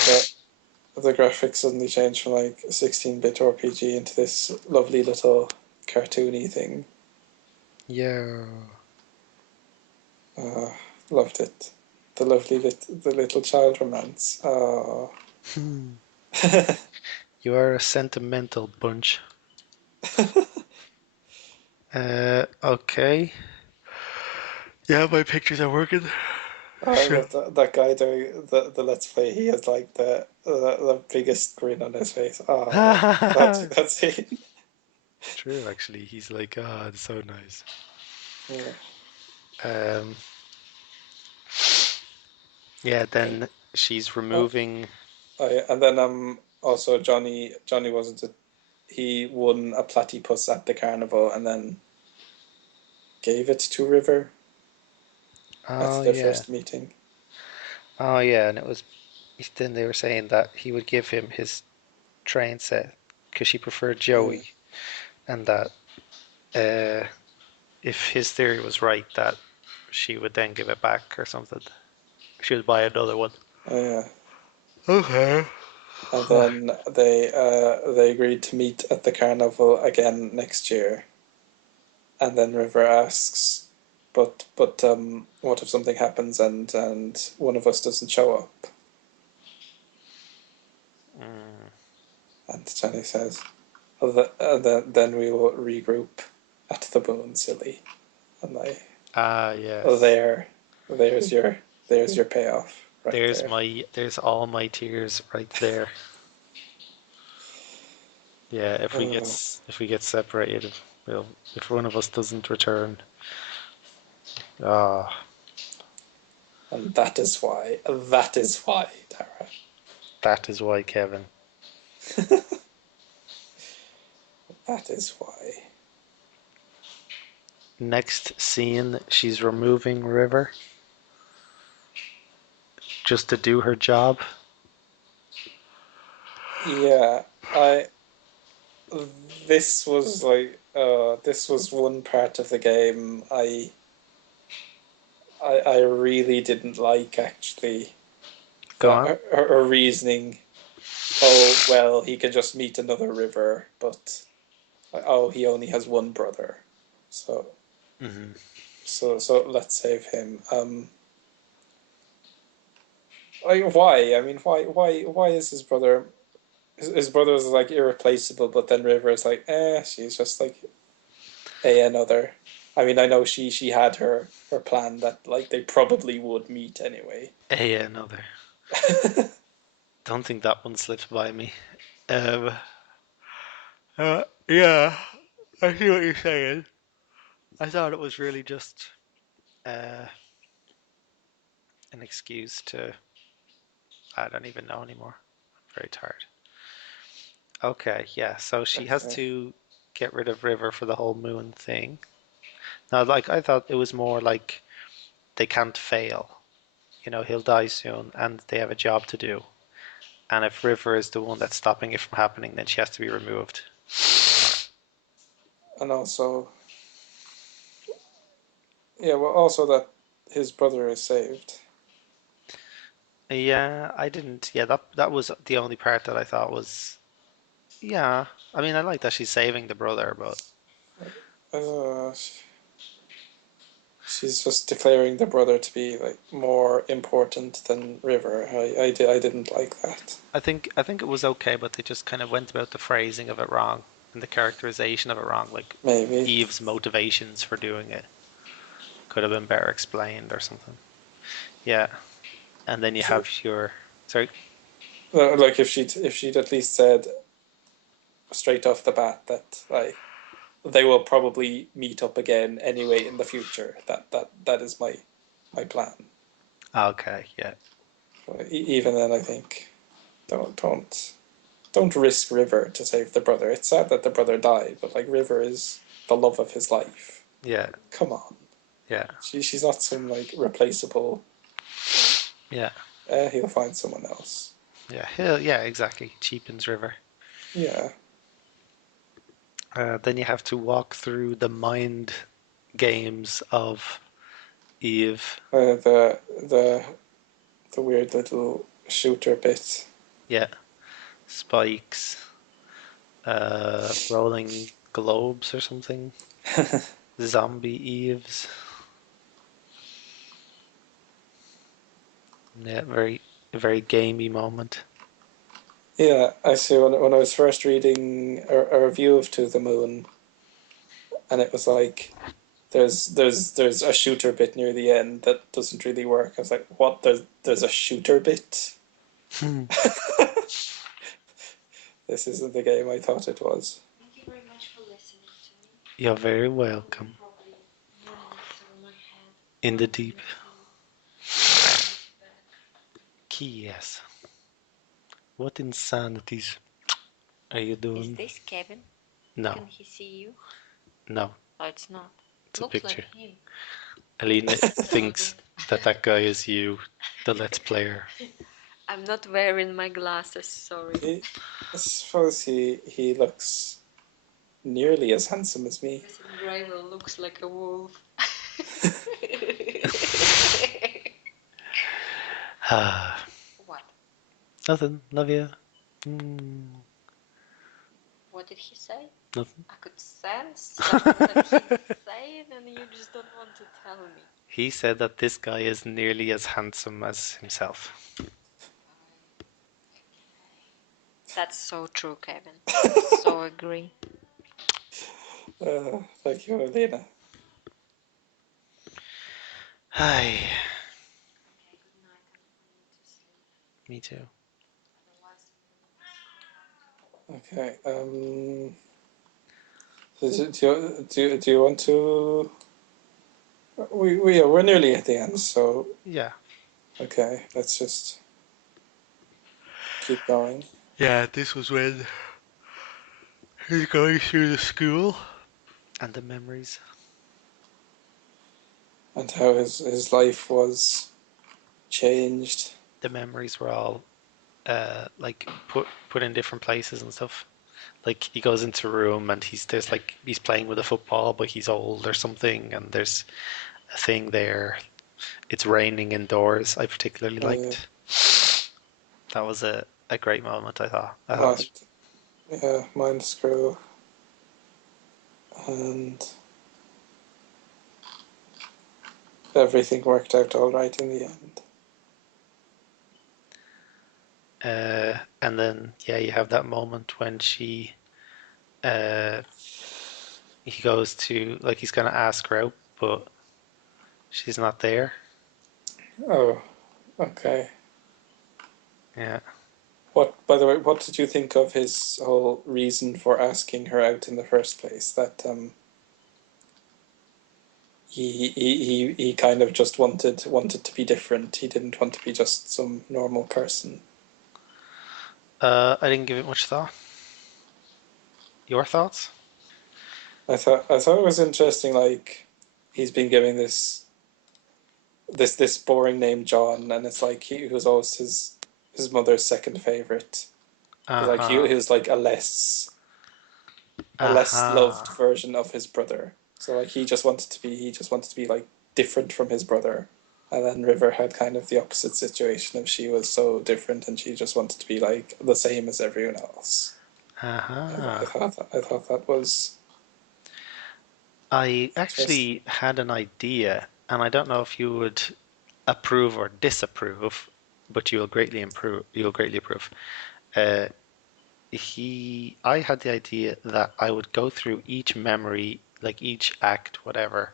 the graphics suddenly change from like a 16-bit RPG into this lovely little cartoony thing. Yeah. Uh, Loved it. The little child romance. Oh. You are a sentimental bunch. Okay. Yeah, my pictures are working. I Sure. love that guy doing the Let's Play. He has like the biggest grin on his face. Oh, that's it. True, actually. He's like, ah, it's so nice. Yeah. Um, yeah, And, then she's uh, removing. and then also Johnny wasn't it? He won a platypus at the carnival and then gave it to River at Oh, their yeah. first meeting. Oh, yeah, and it was. Then they were saying that he would give him his train set because she preferred Yeah, Joey, and that uh, if his theory was right, that she would then give it back or something. She would buy another one. oh yeah. Okay. And then they agreed to meet at the carnival again next year. And then River asks, but what if something happens and one of us doesn't show up? Mm. And Johnny says, then we will regroup at the moon, silly. And Ah, yes. there, there's your there's your payoff right There's there. there's all my tears right there. Yeah, Uh, if we get separated, we'll if one of us doesn't return. Ah, and that is why, Tara. that is why, Kevin. That is why. Next scene, she's removing River just to do her job. Yeah, I this was one part of the game I really didn't like actually. Go That on. her reasoning. Oh well, he can just meet another River, but oh, he only has one brother, so Hmm. so let's save him. Like why? I mean, why is his brother? His brother is like irreplaceable, but then River is like, she's just like another. I mean, I know she had her plan that like they probably would meet anyway. Yeah, another. Don't think that one slipped by me. Um, yeah, I see what you're saying. I thought it was really just uh, an excuse to. I don't even know anymore. I'm very tired. Okay, yeah. So she has Okay. to get rid of River for the whole moon thing. Now, like I thought it was more like they can't fail. You know, he'll die soon, and they have a job to do. And if River is the one that's stopping it from happening, then she has to be removed. And also, yeah, well, also that his brother is saved. Yeah, I didn't. Yeah, that was the only part that I thought was. Yeah, I mean, I like that she's saving the brother, but Uh, she's just declaring the brother to be like more important than River. I didn't like that. I think it was okay, but they just kind of went about the phrasing of it wrong and the characterization of it wrong. Like Maybe. Eve's motivations for doing it could have been better explained or something. Yeah, and then you have your sorry. Like if she'd at least said straight off the bat that like they will probably meet up again anyway in the future. That is my plan. Okay, yeah, Even then, I think don't risk River to save the brother. It's sad that the brother died, but like River is the love of his life. yeah, Come on, yeah, she's not some like replaceable. yeah, He'll find someone else. yeah. Yeah, exactly. Cheapens River. Yeah, Then you have to walk through the mind games of Eve. the weird little shooter bit. Yeah, spikes, rolling globes or something. Zombie Eves. Yeah, very gamey moment. Yeah, I see. When I was first reading a review of To the Moon, and it was like there's a shooter bit near the end that doesn't really work. I was like, what? There's a shooter bit. This isn't the game I thought it was. You're very welcome. In the deep. Yes. What insanities are you Is doing? this Kevin? No, Can he see you? no, Oh, it's not. it's a Looks like picture. him. Alina So thinks good. that guy is you, the Let's Player. I'm not wearing my glasses, sorry. I suppose he looks nearly as handsome as me. Listen, Gravel looks like a wolf. Ah, What? nothing. Love you. Mm, What did he say? nothing. I could sense something that he's saying and you just don't want to tell me. He said that this guy is nearly as handsome as himself. That's so true, Kevin. So agree. Thank you, Elena. Hi. Me too. Okay. Do you want to? We're nearly at the end, so Yeah. okay. Let's just keep going. Yeah, this was when he's going through the school. And the memories. And how his life was changed. The memories were all like put in different places and stuff. Like he goes into a room and he's playing with a football, but he's old or something, and there's a thing there. It's raining indoors. I particularly Uh, liked. That was a great moment. I thought. I thought it was, mind, yeah, mind screw, and everything worked out all right in the end. and then yeah, you have that moment when uh, he goes to like he's gonna ask her out, but she's not there. Oh, okay. Yeah. By the way, what did you think of his whole reason for asking her out in the first place? That he kind of just wanted to be different. He didn't want to be just some normal person. I didn't give it much thought. Your thoughts? I thought it was interesting. Like he's been giving this boring name John, and it's like he was always his mother's second favorite. Because like he Uh-huh. was like a less loved Uh-huh. version of his brother. So like he just wanted to be like different from his brother. And then River had kind of the opposite situation of she was so different and she just wanted to be like the same as everyone else. I Uh-huh. thought that was I interesting. actually had an idea, and I don't know if you would approve or disapprove, but you'll greatly approve. Uh, I had the idea that I would go through each memory, like each act, whatever,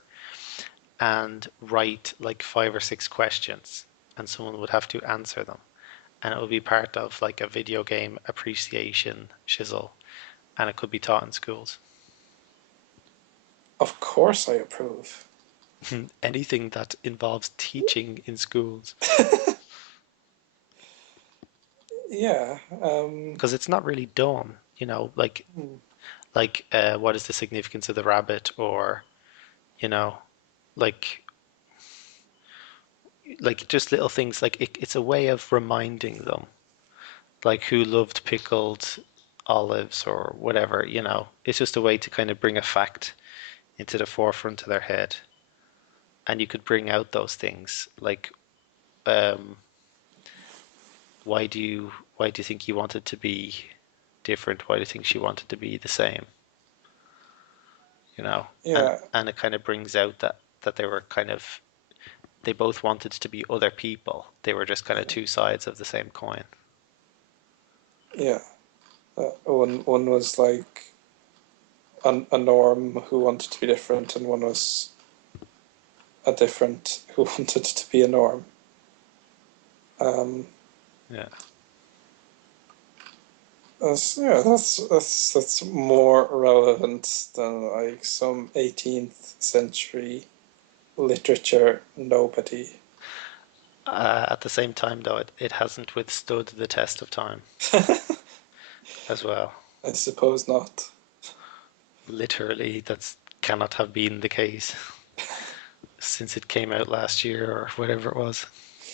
and write like 5 or 6 questions. and someone would have to answer them, and it would be part of like a video game appreciation shizzle, and it could be taught in schools. Of course I approve. Anything that involves teaching in schools, Yeah. because it's not really dumb, you know, Hmm. what is the significance of the rabbit, or you know, like just little things like it's a way of reminding them, like who loved pickled olives or whatever, you know. It's just a way to kind of bring a fact into the forefront of their head, and you could bring out those things like, um, why do you think you wanted to be different? Why do you think she wanted to be the same? You know, and Yeah. and it kind of brings out that they were kind of, they both wanted to be other people. They were just kind of two sides of the same coin. Yeah. One was like a norm who wanted to be different, and one was a different who wanted to be a norm. Um, Yeah. that's more relevant than like some 18th century literature nobody. At the same time, though, it hasn't withstood the test of time as well. I suppose not. Literally, that's cannot have been the case since it came out last year or whatever it was,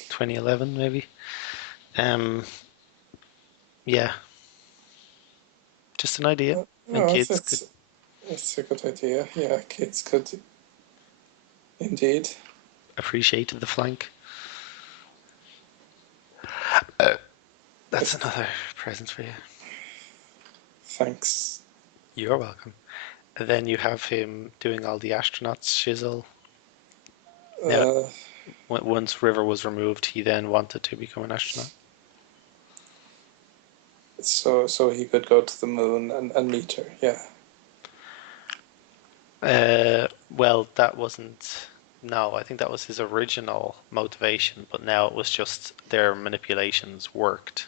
2011 maybe. Um, yeah, just an idea, and No, kids could it's a good idea. Yeah, kids could indeed. appreciate the flank. That's If another present for you. thanks. You're welcome. And then you have him doing all the astronauts shizzle. Now, Uh, once River was removed, he then wanted to become an astronaut. so he could go to the moon and meet her. Yeah. Well, that wasn't. No, I think that was his original motivation, but now it was just their manipulations worked,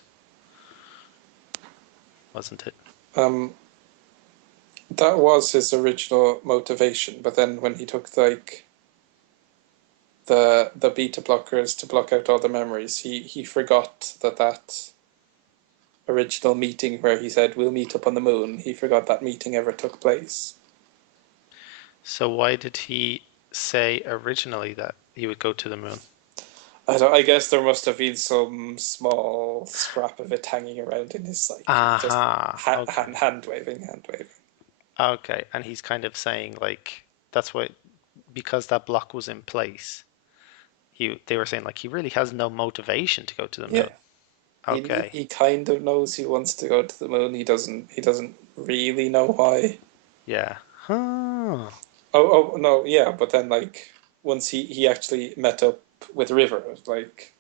wasn't it? Um, that was his original motivation, but then when he took like the beta blockers to block out all the memories, he forgot that original meeting where he said we'll meet up on the moon. He forgot that meeting ever took place. So why did he say originally that he would go to the moon? I guess there must have been some small scrap of it hanging around in his psyche, just Aha. Okay. hand waving, hand waving. Okay. And he's kind of saying like that's why, because that block was in place. They were saying like he really has no motivation to go to the Yeah, moon. Okay. he kind of knows he wants to go to the moon. He doesn't really know why. Yeah. Huh. Oh no, yeah, but then like once he actually met up with River, like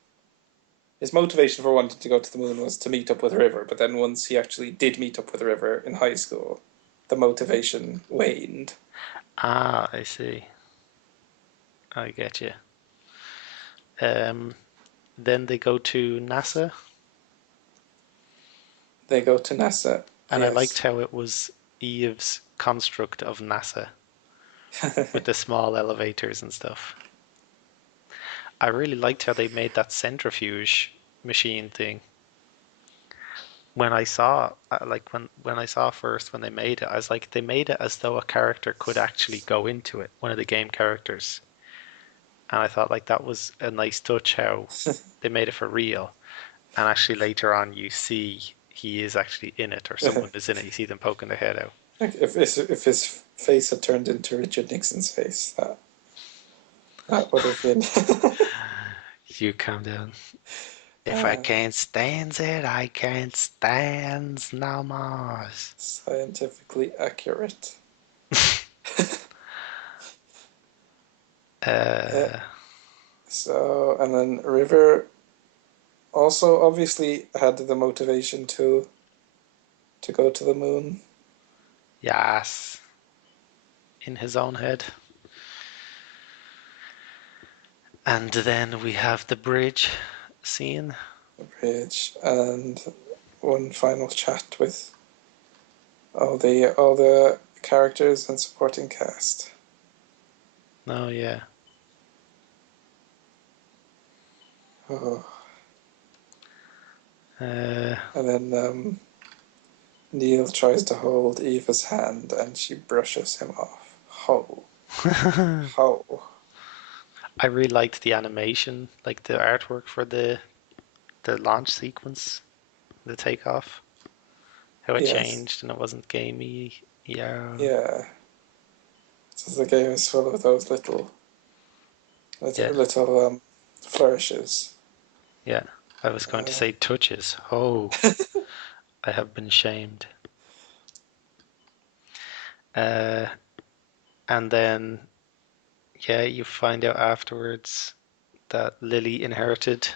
his motivation for wanting to go to the moon was to meet up with River, but then once he actually did meet up with River in high school, the motivation waned. Ah, I see. I get you. Um, then they go to NASA, They go to NASA. and I liked Yes. how it was Eve's construct of NASA with the small elevators and stuff. I really liked how they made that centrifuge machine thing. When I saw, like when I saw first when they made it, I was like, they made it as though a character could actually go into it, one of the game characters. And I thought like that was a nice touch how they made it for real. And actually later on you see he is actually in it, or someone is in it. You see them poking their head out. Like if his face had turned into Richard Nixon's face, that would have been You calm down. If I uh, can't stand it, I can't stand no more. scientifically accurate. Uh, Uh, so and then River also obviously had the motivation to go to the moon. yes, in his own head. And then we have the bridge scene. the bridge, and one final chat with all the characters and supporting cast. Oh yeah. Oh. Uh, And then Neil tries to hold Eva's hand, and she brushes him off. Ho, ho. I really liked the animation, like the artwork for the launch sequence, the takeoff, how it Yes, changed and it wasn't gamey. Yeah, yeah. So the game is full of those yeah, little flourishes. yeah. I was going to Uh, say touches. Oh, I have been shamed. Uh, and then yeah, you find out afterwards that Lily inherited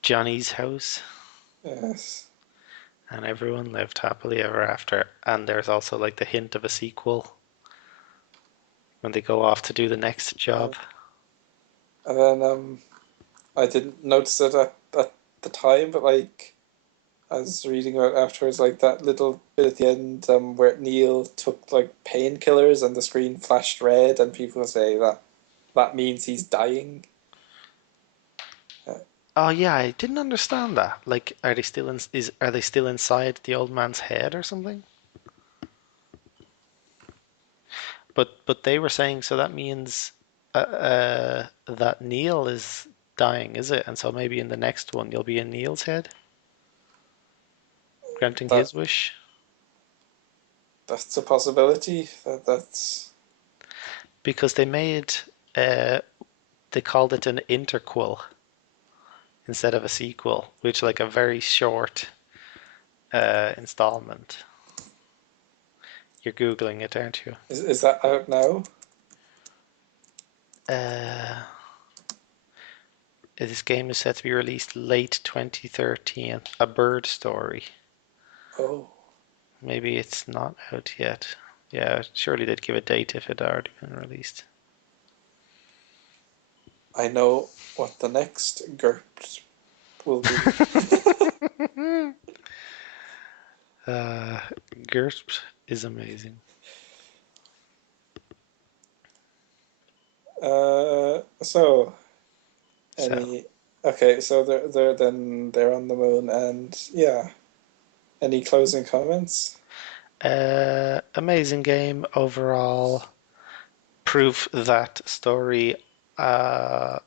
Johnny's house, yes. and everyone lived happily ever after. And there's also like the hint of a sequel when they go off to do the next Uh, job. and then I didn't notice it at the time, but like I was reading about afterwards, like that little bit at the end where Neil took like painkillers and the screen flashed red, and people say that that means he's dying. Uh, Oh yeah, I didn't understand that. Like, are they still inside the old man's head or something? But they were saying so that means that Neil is dying, is it? And so maybe in the next one you'll be in Neil's head, granting that his wish. that's a possibility. That's Because uh they called it an interquel instead of a sequel, which like a very short installment. You're googling it, aren't you? is that out now? Uh, this game is set to be released late 2013. A Bird Story. Oh, Maybe it's not out yet. Yeah, surely they'd give a date if it had already been released. I know what the next GURPS will be. Uh, GERSP is amazing. So So, any okay, so they're on the moon, and yeah. Any closing comments? amazing game overall. Proof that story uh,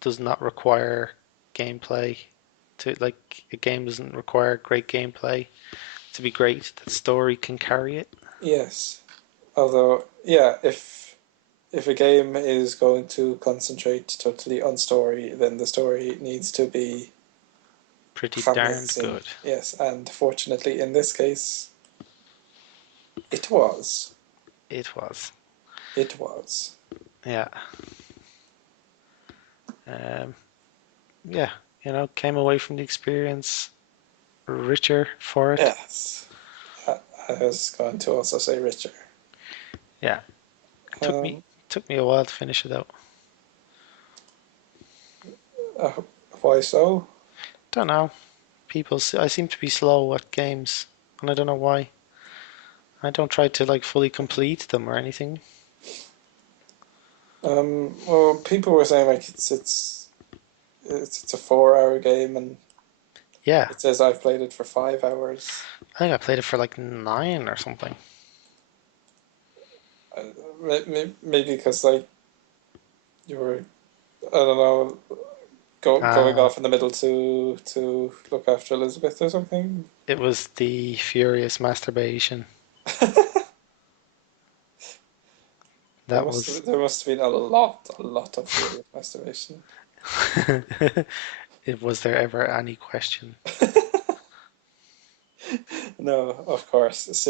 does not require gameplay. To like a game doesn't require great gameplay to be great. That story can carry it. Yes. Although, yeah, if a game is going to concentrate totally on story, then the story needs to be Pretty darned amazing. good. Yes, and fortunately in this case, it was. It was. It was. Yeah. Um, yeah. Came away from the experience richer for it. Yes. I was going to also say richer. Yeah. Took me Um, took me a while to finish it out. uh, why so? Don't know. I seem to be slow at games, and I don't know why. I don't try to like fully complete them or anything. Well, people were saying like it's a 4 hour game, and Yeah, it says I've played it for 5 hours. I think I played it for like 9 or something. Maybe because like you were, I don't know, going Ah, off in the middle to look after Elizabeth or something. it was the furious masturbation. There That must was. have, there must have been a lot of furious masturbation. Was there ever any question? No, of course,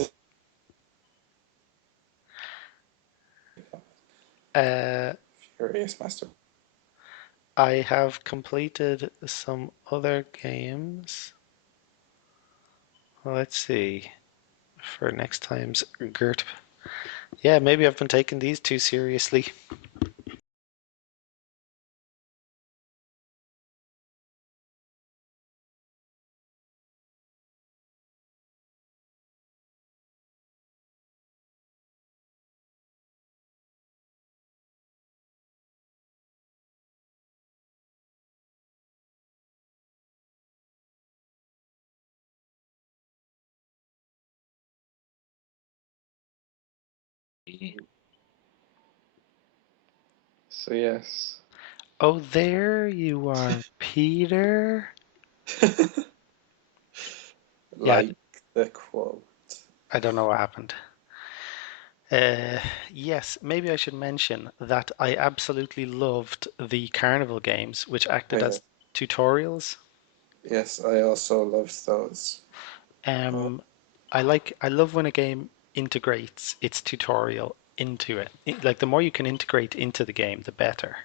Uh, furious masturbation. I have completed some other games. Let's see. For next time's GERT. Yeah, maybe I've been taking these too seriously. So yes, Oh, there you are, Peter. Yeah, like the quote. I don't know what happened. Yes, maybe I should mention that I absolutely loved the carnival games, which acted Yeah. as tutorials. Yes, I also loved those. Oh, Um, I love when a game integrates its tutorial into it. Like the more you can integrate into the game, the better.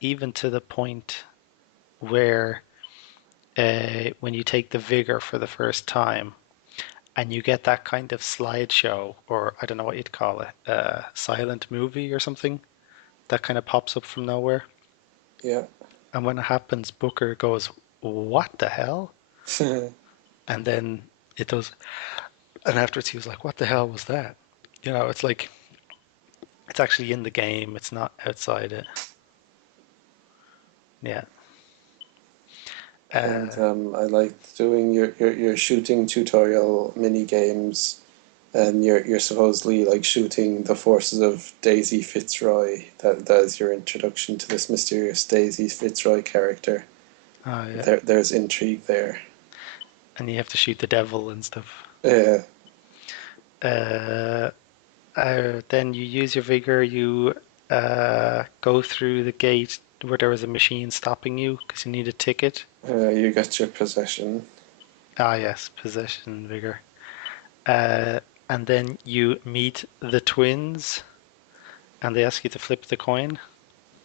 Even to the point where when you take the vigor for the first time and you get that kind of slideshow, or I don't know what you'd call it, silent movie or something that kind of pops up from nowhere. yeah. And when it happens, Booker goes, "What the hell?" And then it does. And afterwards, he was like, "What the hell was that?" You know, it's like it's actually in the game. It's not outside it. Yeah. And Uh, I liked doing your shooting tutorial mini games, and you're supposedly like shooting the forces of Daisy Fitzroy. That is your introduction to this mysterious Daisy Fitzroy character. oh yeah. There's intrigue there. And you have to shoot the devil and stuff. Yeah, Uh, then you use your vigor. You go through the gate where there was a machine stopping you because you need a ticket. you got your possession. Ah, yes, possession vigor. Uh, and then you meet the twins, and they ask you to flip the coin.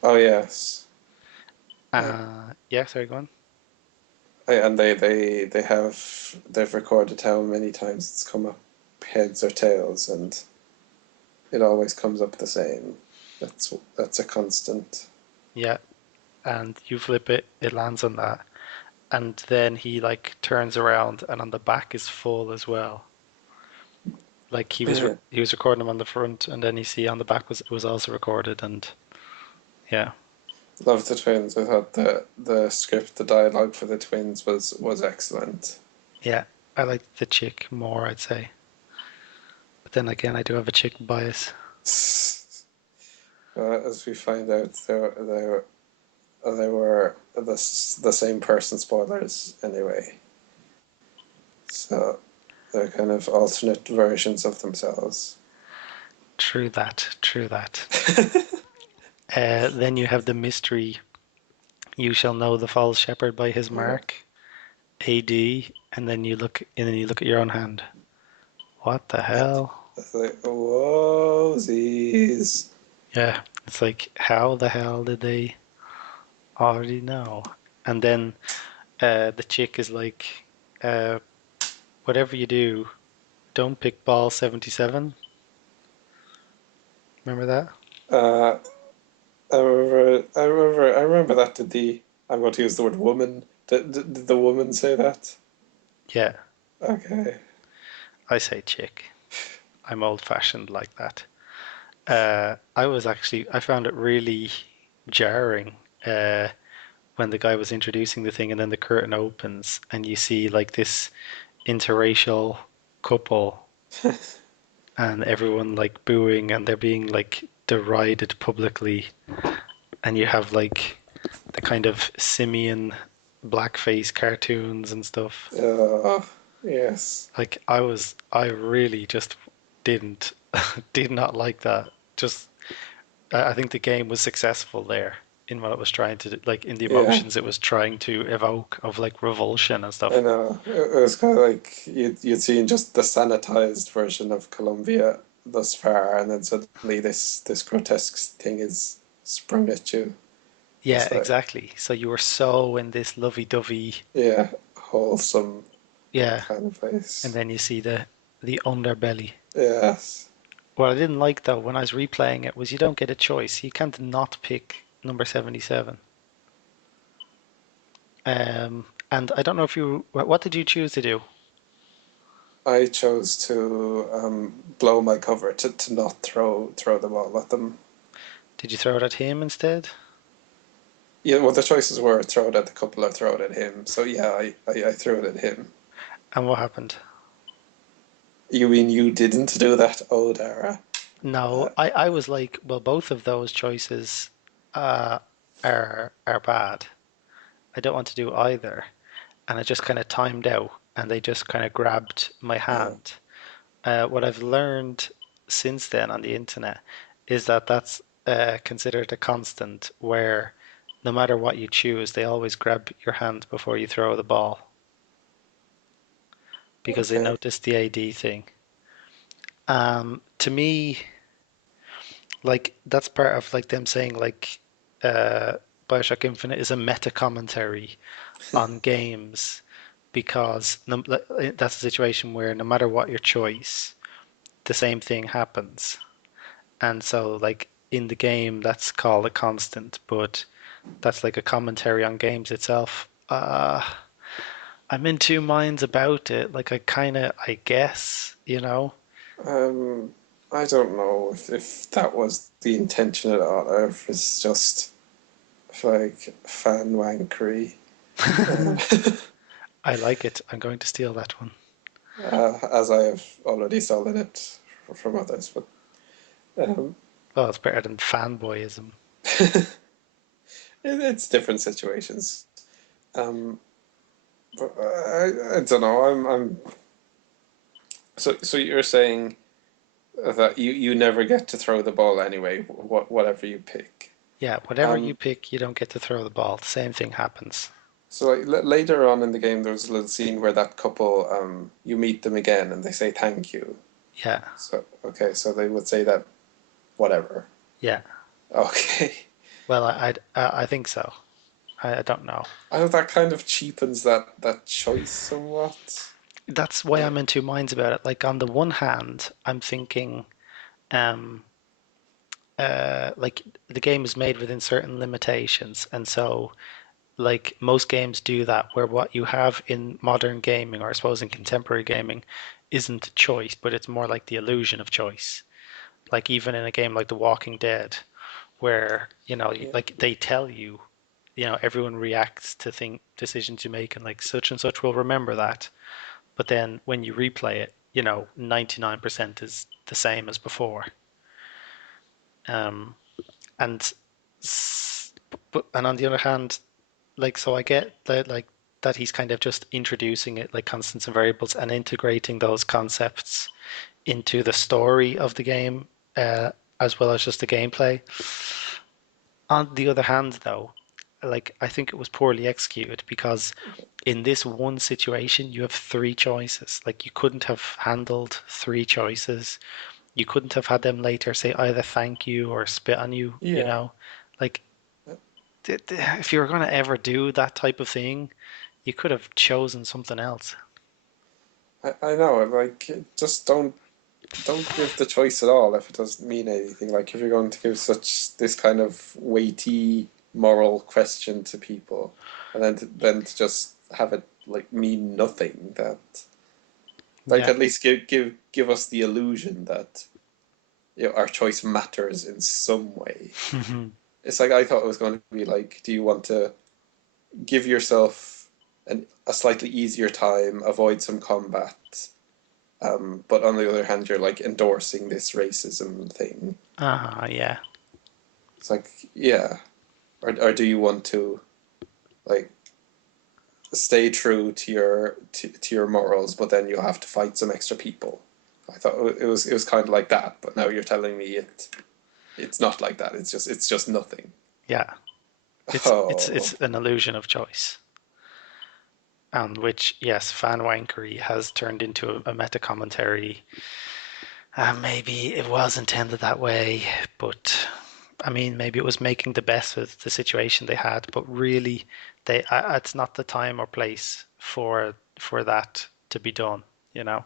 Oh yes, Yeah, sorry, go on. and they've recorded how many times it's come up heads or tails, and it always comes up the same. That's a constant. Yeah, and you flip it, it lands on that, and then he like turns around, and on the back is full as well. Like he was recording them on the front, and then you see on the back was also recorded, and yeah, Love the twins. I thought the script, the dialogue for the twins was excellent. yeah. I like the chick more, I'd say, but then again, I do have a chick bias. As we find out, they were the same person. Spoilers, anyway. So they're kind of alternate versions of themselves. True that, true that. Then you have the mystery. You shall know the false shepherd by his Yeah, mark, AD, and then you look at your own hand. What the hell? it's like whoa, these. Yeah, it's like how the hell did they already know? And then the chick is like, uh, whatever you do, don't pick ball 77. Remember that? Uh, I remember that. Did the I'm going to use the word woman. Did the woman say that? Yeah, Okay. I say chick. I'm old fashioned like that. I found it really jarring when the guy was introducing the thing and then the curtain opens and you see like this interracial couple and everyone like booing and they're being like derided publicly and you have like the kind of simian blackface cartoons and stuff. Uh, yes. Like I really just didn't did not like that. Just I think the game was successful there in what it was trying to do, like in the Yeah. emotions it was trying to evoke of like revulsion and I stuff. know. It was kind of like you'd seen just the sanitized version of Colombia thus far, and then suddenly this grotesque thing is sprung at you. Yeah, It's like, exactly. So you were so in this lovey-dovey, yeah, wholesome yeah, kind of and place. then you see the underbelly. Yes. What I didn't like though when I was replaying it was you don't get a choice. You can't not pick number 77. And I don't know if you what did you choose to do? I chose to blow my cover to not throw the ball at them. Did you throw it at him instead? Yeah, well, the choices were throw it at the couple or throw it at him. So yeah, I threw it at him. And what happened? You mean you didn't do that, oh Dara? No, Uh, I was like, well, both of those choices uh, are bad. I don't want to do either. And I just kind of timed out and they just kind of grabbed my uh, hand. What I've learned since then on the internet is that that's considered a constant where no matter what you choose, they always grab your hand before you throw the ball because they okay. notice the AD thing. To me, like that's part of like them saying like uh, Bioshock Infinite is a meta commentary on games because no, that's a situation where no matter what your choice, the same thing happens. And so, like in the game, that's called a constant, but that's like a commentary on games itself. I'm in two minds about it. Like, I kind of, I guess, you know. Um, I don't know if that was the intention at all, or if it's just like fan wankery. Um, I like it. I'm going to steal that one. as I have already stolen it from others, but um, Well, it's better than fanboyism. it's different situations. Um, but I don't know. I'm so you're saying that you never get to throw the ball anyway, whatever you pick. Yeah, whatever you Um, pick, you don't get to throw the ball. The same thing happens. so like later on in the game, there's a little scene where that couple you meet them again and they say thank you. Yeah, So okay, so they would say that whatever. yeah. Okay. Well, I think so. I don't know. I know that kind of cheapens that choice somewhat. That's why Uh, I'm in two minds about it. Like on the one hand, I'm thinking, um, like the game is made within certain limitations, and so like most games do that, where what you have in modern gaming, or I suppose in contemporary gaming, isn't choice, but it's more like the illusion of choice. Like even in a game like The Walking Dead, where yeah, like they tell you, everyone reacts to think decisions you make, and like such and such will remember that. But then when you replay it, 99% is the same as before. Um, and and on the other hand, like so I get that like that he's kind of just introducing it like constants and variables and integrating those concepts into the story of the game, uh, as well as just the gameplay. On the other hand, though, like I think it was poorly executed because in this one situation you have three choices. Like you couldn't have handled three choices. You couldn't have had them later say either thank you or spit on you, yeah. Like if you were going to ever do that type of thing, you could have chosen something else. I know. Like, just don't give the choice at all if it doesn't mean anything. Like, if you're going to give such this kind of weighty moral question to people, and then to just have it like mean nothing. That like Yeah. at least give us the illusion that our choice matters in some way. It's like I thought it was going to be like, do you want to give yourself a slightly easier time, avoid some combat, but on the other hand, you're like endorsing this racism thing. Yeah. It's like, yeah, or do you want to like stay true to your morals, but then you'll have to fight some extra people? I thought it was kind of like that, but now you're telling me it's not like that. It's just nothing. Yeah. It's Oh, an illusion of choice. And which, yes, fan wankery has turned into a meta commentary. Maybe it was intended that way, but I mean, maybe it was making the best of the situation they had. But really, it's not the time or place for that to be done. You know,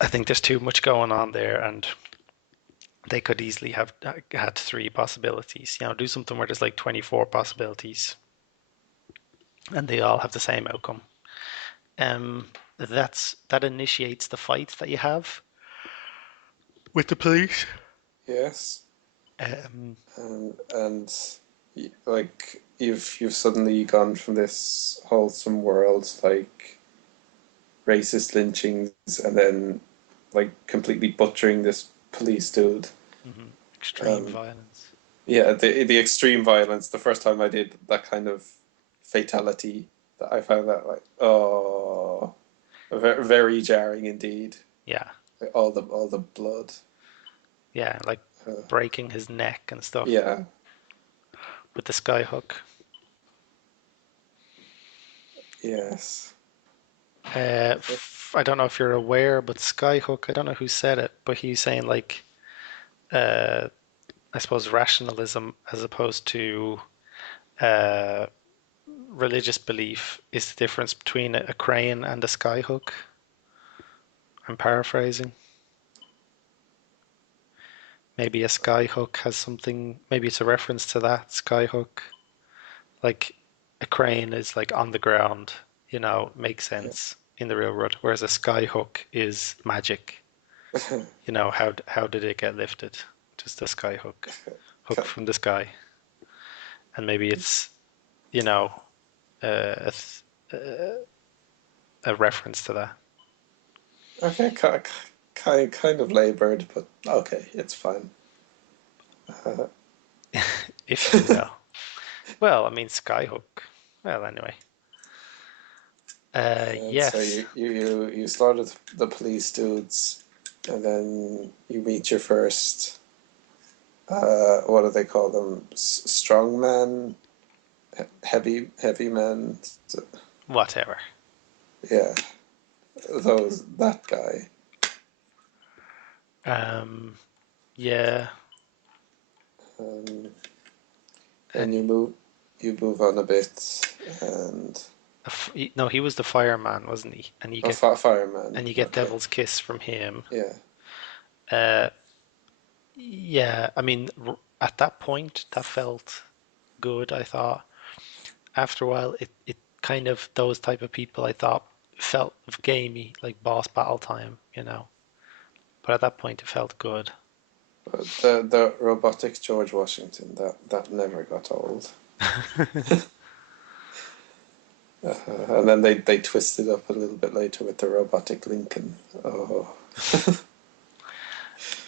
I think there's too much going on there, and they could easily have had three possibilities. Do something where there's like 24 possibilities, and they all have the same outcome. That initiates the fight that you have with the police. yes, Um, and like you've suddenly gone from this wholesome world, like racist lynchings and then like completely butchering this police dude. Extreme Um, violence. yeah, the extreme violence. The first time I did that kind of fatality, that I found that like oh, very, very jarring indeed. Yeah, Like, all the blood. yeah, like Uh, breaking his neck and stuff yeah, with the skyhook. yes. I don't know if you're aware, but skyhook. I don't know who said it, but he's saying like, uh, I suppose rationalism as opposed to uh, religious belief is the difference between a crane and a skyhook. I'm paraphrasing. Maybe a skyhook has something. Maybe it's a reference to that skyhook. Like a crane is like on the ground, makes Yeah. sense in the real world. Whereas a skyhook is magic. How did it get lifted? Just a skyhook, hook from the sky, and maybe it's you know a, a reference to that. Okay, kind of labored, but okay, it's fine. Uh, If you know. Well, I mean skyhook. Well, anyway. and so Yes. you slaughtered the police dudes, and then you meet your first what do they call them? Strong man, heavy man. Whatever. Yeah, that guy. Um. Yeah. Um, then And you move on a bit, and no, he was the fireman, wasn't he? And you oh, get fireman. and you get Okay, Devil's Kiss from him. yeah, Uh, yeah, I mean, at that point, that felt good, I thought. After a while, it kind of, those type of people, I thought, felt gamey, like boss battle time. But at that point, it felt good. but the robotic George Washington that never got old. And then they twisted up a little bit later with the robotic Lincoln. Oh,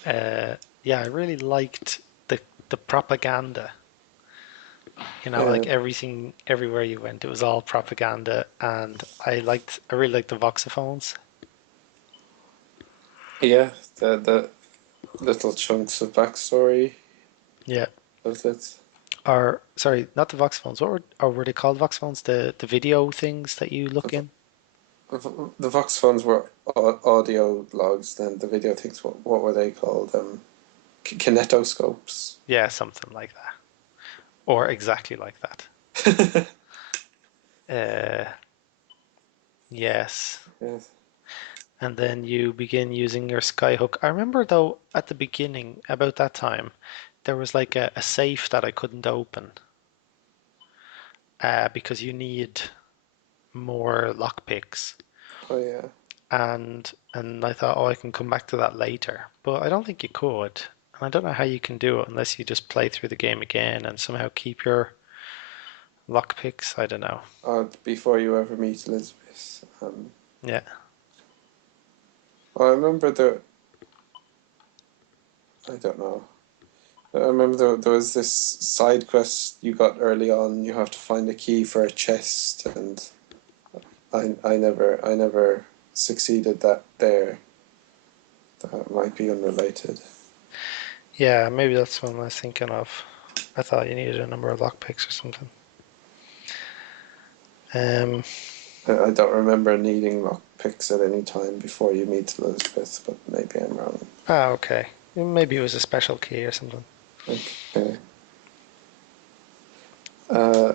Yeah, I really liked the propaganda. yeah, Like everything, everywhere you went, it was all propaganda, and I really liked the voxophones. yeah. The little chunks of backstory Yeah. of it. Or sorry, not the voxophones. Or were they called voxophones? The video things that you look in? The Vox phones were audio logs. Then the video things. What were they called? Kinetoscopes. Yeah, something like that. Or exactly like that. Uh, yes. Yes. And then you begin using your skyhook. I remember though at the beginning, about that time, there was like a safe that I couldn't open because you need more lockpicks. Oh yeah. And I thought, oh, I can come back to that later. But I don't think you could. And I don't know how you can do it unless you just play through the game again and somehow keep your lockpicks. I don't know. Before you ever meet Elizabeth. Yeah. Well, I remember the. I don't know. I remember there was this side quest you got early on. You have to find a key for a chest, and I never succeeded that there. That might be unrelated. Yeah, maybe that's what I was thinking of. I thought you needed a number of lockpicks or something. Um, I don't remember needing lock picks at any time before you meet Elizabeth, but maybe I'm wrong. okay. Maybe it was a special key or something. Okay. Uh,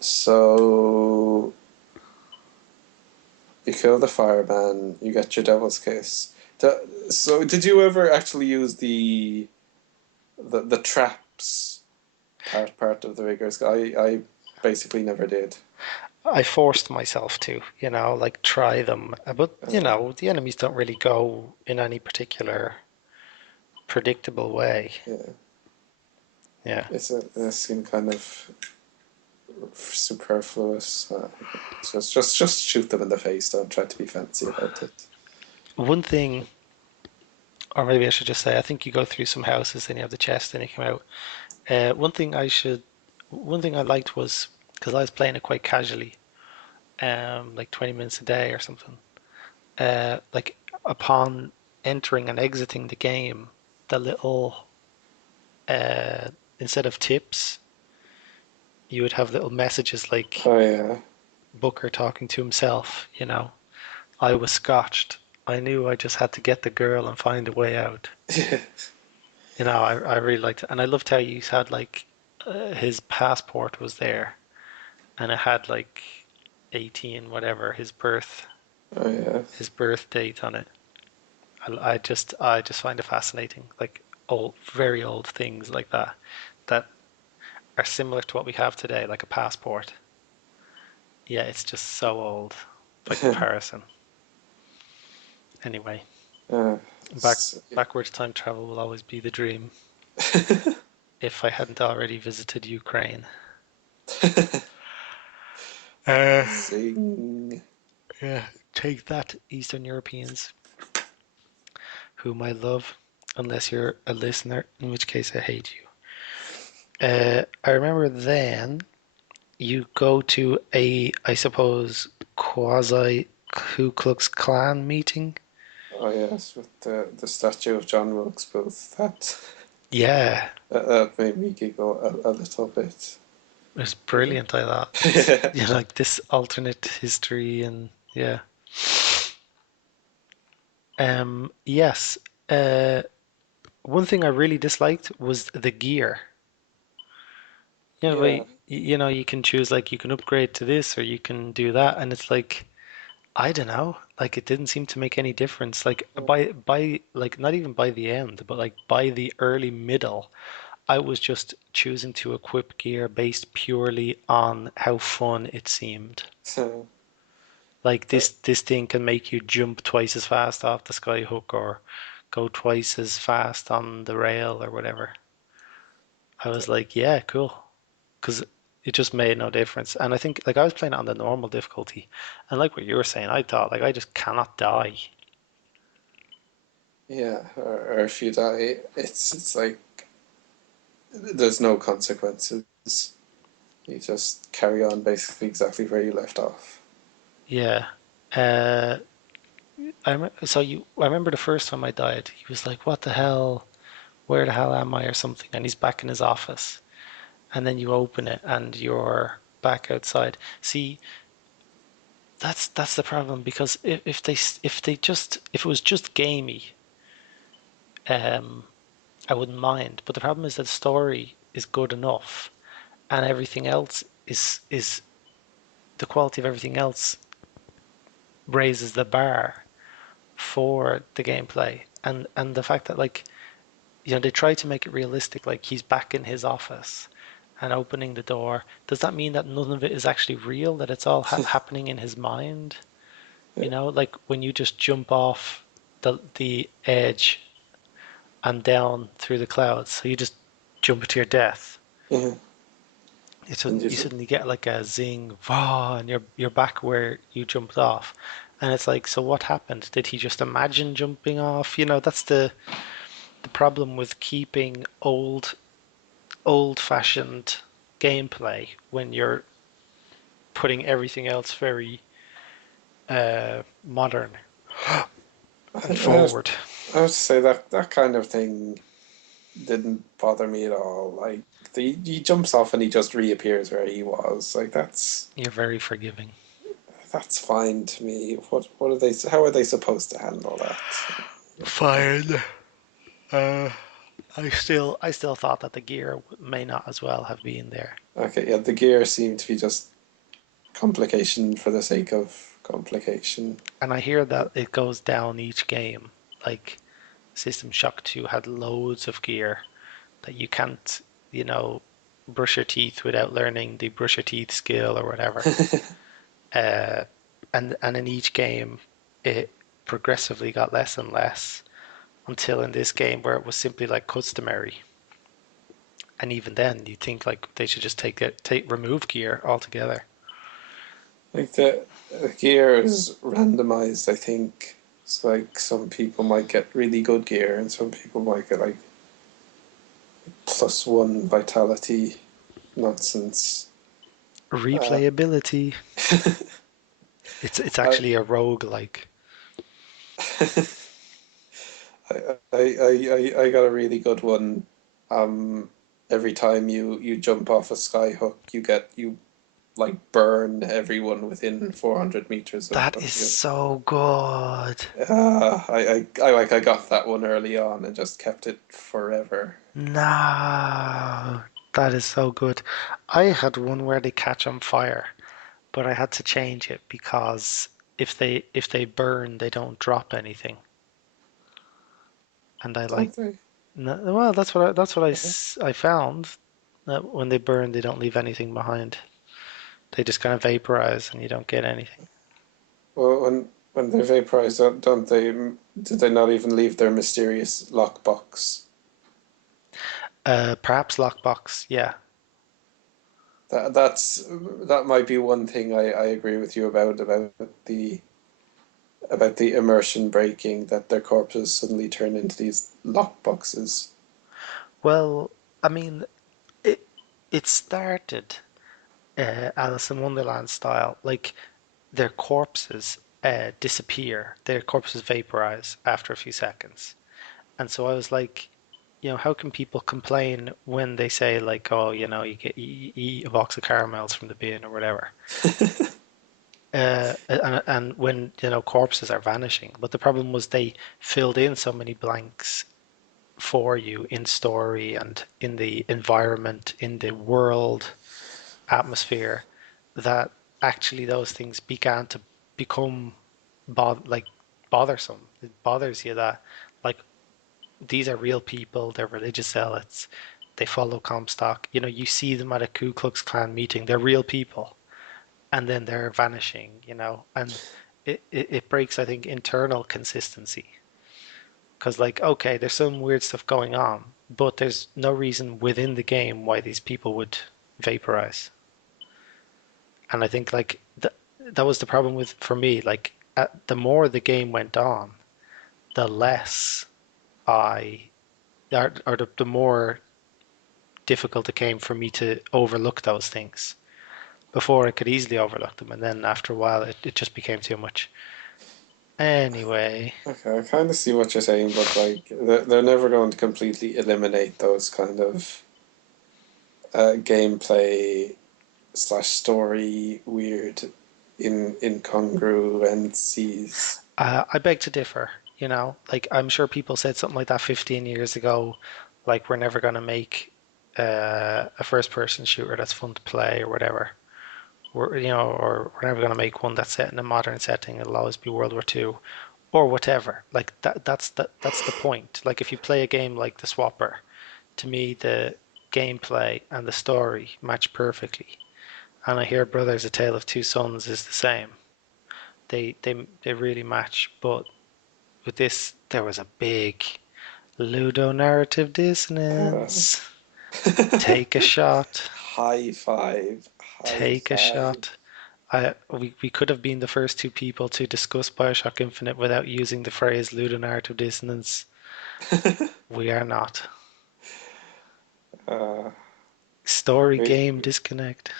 so you kill the fireman, you get your devil's kiss. So did you ever actually use the traps part of the vigorous? I basically never did. I forced myself to, like try them. But, Uh, the enemies don't really go in any particular predictable way. yeah, Yeah. it seemed kind of superfluous. Just shoot them in the face. Don't try to be fancy about it. One thing, or maybe I should just say, I think you go through some houses, then you have the chest, then you come out. One thing I liked was because I was playing it quite casually, like 20 minutes a day or something. Like upon entering and exiting the game, the little instead of tips, you would have little messages like Oh yeah. Booker talking to himself. I was scotched. I knew I just had to get the girl and find a way out. I really liked it, and I loved how you had like his passport was there, and it had like 18 whatever Oh yeah. his birth date on it. I just find it fascinating, like very old things like that are similar to what we have today, like a passport. Yeah, it's just so old by comparison. Anyway, back Yeah. backwards time travel will always be the dream. If I hadn't already visited Ukraine. Uh, Zing. yeah, take that, Eastern Europeans, whom I love, unless you're a listener, in which case I hate you. I remember then you go to I suppose, quasi Ku Klux Klan meeting. Oh yes, with the statue of John Wilkes Booth. Yeah, That made me giggle a little bit. it was brilliant. I thought it's Yeah. like this alternate history, and yeah. Yes. One thing I really disliked was the gear. Yeah. You can choose, like, you can upgrade to this or you can do that, and it's like, I don't know, like it didn't seem to make any difference. Like by like not even by the end, but like by the early middle, I was just choosing to equip gear based purely on how fun it seemed. So Like the, this thing can make you jump twice as fast off the skyhook or go twice as fast on the rail or whatever. I was the like, yeah, cool. Because it just made no difference. And I think, like, I was playing it on the normal difficulty, and like what you were saying, I thought, like, I just cannot die. yeah, or if you die, it's like there's no consequences. You just carry on basically exactly where you left off. Yeah. Uh, I remember the first time I died, he was like, "What the hell? Where the hell am I?" or something, and he's back in his office. And then you open it, and you're back outside. See, that's the problem, because if it was just gamey, um, I wouldn't mind. But the problem is that the story is good enough, and everything else is the quality of everything else raises the bar for the gameplay, and the fact that, like, they try to make it realistic, like he's back in his office and opening the door. Does that mean that none of it is actually real, that it's all happening in his mind? Like when you just jump off the edge and down through the clouds, so you just jump to your death. Yeah. And You suddenly get like a zing, wow, and you're back where you jumped off, and it's like, so what happened? Did he just imagine jumping off? That's the problem with keeping old-fashioned gameplay when you're putting everything else very modern and I, forward. I would say that kind of thing didn't bother me at all. Like he jumps off and he just reappears where he was. Like You're very forgiving. that's fine to me. What are they? How are they supposed to handle that? Fine. Uh, I still thought that the gear may not as well have been there. Okay, yeah, the gear seemed to be just complication for the sake of complication. And I hear that it goes down each game. Like System Shock 2 had loads of gear that you can't, you know, brush your teeth without learning the brush your teeth skill or whatever. Uh, and in each game, it progressively got less and less until in this game where it was simply like customary. And even then, you think like they should just take remove gear altogether. Like the gear is randomized, I think. It's like some people might get really good gear, and some people might get like +1 vitality nonsense. Uh, Replayability. It's I, actually a rogue like. I got a really good one. Um, every time you jump off a skyhook, you like burn everyone within 400 meters That of is you. so good. I got that one early on and just kept it forever. No, that is so good. I had one where they catch on fire, but I had to change it because if they burn, they don't drop anything. And I like, Don't they? no, well, that's what Uh-huh. I found that when they burn, they don't leave anything behind. They just kind of vaporize, and you don't get anything. Well, when they vaporize, don't they? Did they not even leave their mysterious lockbox? Perhaps lockbox, yeah. That might be one thing I agree with you the about the immersion breaking, that their corpses suddenly turn into these lockboxes. Well, I mean, it it started Alice in Wonderland style. Like their corpses disappear, their corpses vaporize after a few seconds. And so I was like, how can people complain when they say like, oh, you eat a box of caramels from the bin or whatever, and when corpses are vanishing. But the problem was they filled in so many blanks for you in story and in the environment, in the world atmosphere, that actually those things began to become like bothersome. It bothers you that like these are real people, they're religious zealots, they follow Comstock. You see them at a Ku Klux Klan meeting, they're real people, and then they're vanishing, and it breaks, I think, internal consistency. Because, like, okay, there's some weird stuff going on, but there's no reason within the game why these people would vaporize. And I think, like, that was the problem with for me. Like, the more the game went on, the less I, or the more difficult it came for me to overlook those things. Before I could easily overlook them, and then after a while, it just became too much. Anyway, Okay, I kind of see what you're saying, but like they're never going to completely eliminate those kind of gameplay slash story weird in incongruencies. I beg to differ. Like I'm sure people said something like that 15 years ago, like we're never going to make a first-person shooter that's fun to play or whatever. Or we're never going to make one that's set in a modern setting. It'll always be World War II or whatever. Like that's the point. Like if you play a game like the Swapper, to me the gameplay and the story match perfectly. And I hear Brothers: A Tale of Two Sons is the same. They really match, but with this there was a big ludonarrative Uh, dissonance. Take a shot. high five, high Take a five. shot. We could have been the first two people to discuss Bioshock Infinite without using the phrase ludonarrative dissonance. We are not. uh, Story we game disconnect.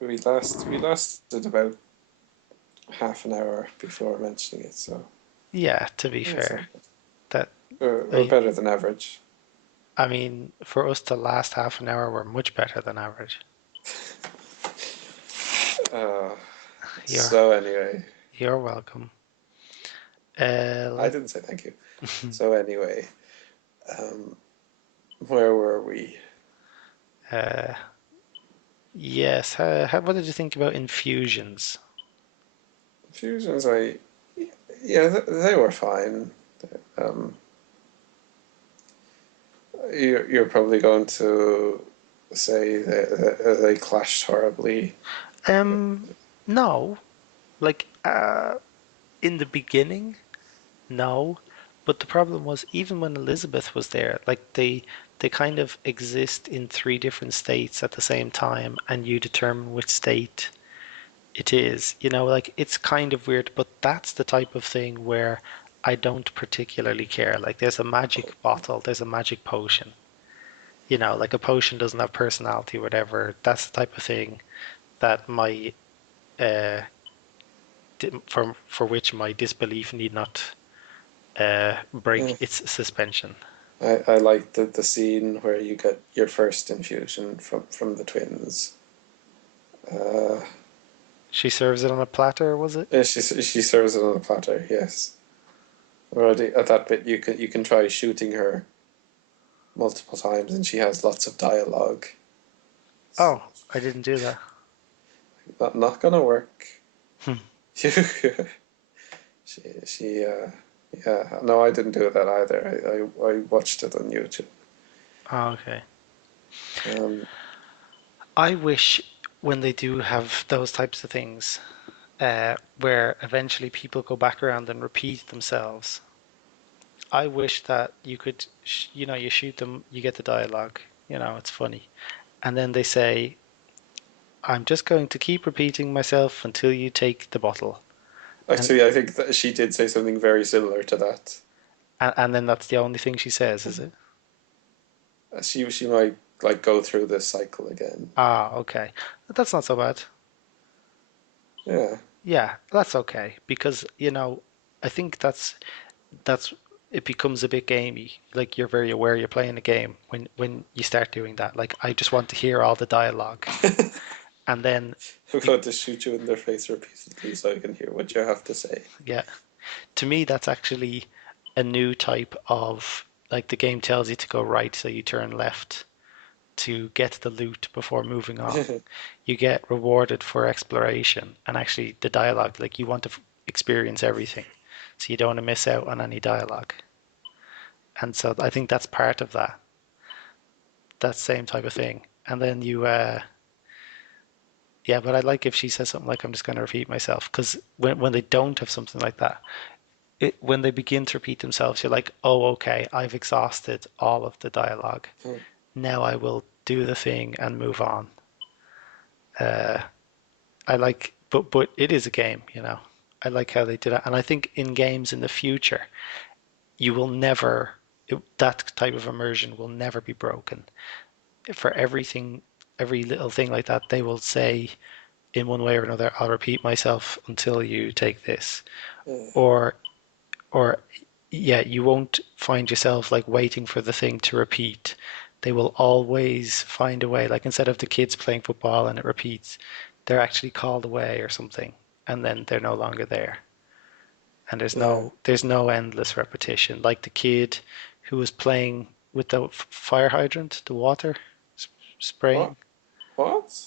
we lasted about half an hour before mentioning it, so Yeah, to be that's fair. not bad. That We're I better than average. I mean, for us to last half an hour, we're much better than average. Uh, You're so anyway, you're welcome. I Let didn't say thank you. So anyway, um, where were we? uh yes. What did you think about infusions? Fusions, yeah, they were fine. Um, you're probably going to say that they clashed horribly. Um, no. Like in the beginning, no. But the problem was even when Elizabeth was there, like they kind of exist in three different states at the same time, and you determine which state it is. Like it's kind of weird, but that's the type of thing where I don't particularly care. Like there's a magic bottle, there's a magic potion. Like a potion doesn't have personality, or whatever. That's the type of thing that my uh, for which my disbelief need not break Yeah. its suspension. I like the scene where you get your first infusion from the twins. Uh, She serves it on a platter, was it? yeah, she serves it on a platter. Yes. Already at that bit, you can try shooting her multiple times, and she has lots of dialogue. Oh, I didn't do that. Not gonna work. Hmm. she she yeah, no, I didn't do that either. I watched it on YouTube. Oh, okay. Um, I wish when they do have those types of things, where eventually people go back around and repeat themselves. I wish that you could, you shoot them, you get the dialogue, it's funny. And then they say, I'm just going to keep repeating myself until you take the bottle. And, Actually, I think that she did say something very similar to that. and then that's the only thing she says, is it? She might like go through this cycle again. Ah, okay. That's not so bad. Yeah. Yeah, that's okay because, I think that's it becomes a bit gamey. Like you're very aware you're playing a game when you start doing that. Like I just want to hear all the dialogue, and then I'm be, going to shoot you in the face repeatedly so I can hear what you have to say. yeah. To me, that's actually a new type of, like, the game tells you to go right, so you turn left to get the loot before moving on. You get rewarded for exploration, and actually the dialogue, like you want to experience everything, so you don't want to miss out on any dialogue. And so I think that's part of that same type of thing. And then yeah, but I like if she says something like, I'm just going to repeat myself, because when they don't have something like that, when they begin to repeat themselves, you're like, oh, okay, I've exhausted all of the dialogue. Now I will do the thing and move on. Uh, I like, but it is a game. I like how they did it, and I think in games in the future, you will never that type of immersion will never be broken. For everything, every little thing like that, they will say in one way or another, I'll repeat myself until you take this. Or or yeah, you won't find yourself like waiting for the thing to repeat. They will always find a way. Like instead of the kids playing football and it repeats, they're actually called away or something, and then they're no longer there. And there's Yeah. no there's no endless repetition. Like the kid who was playing with the fire hydrant, the water What? spraying. What?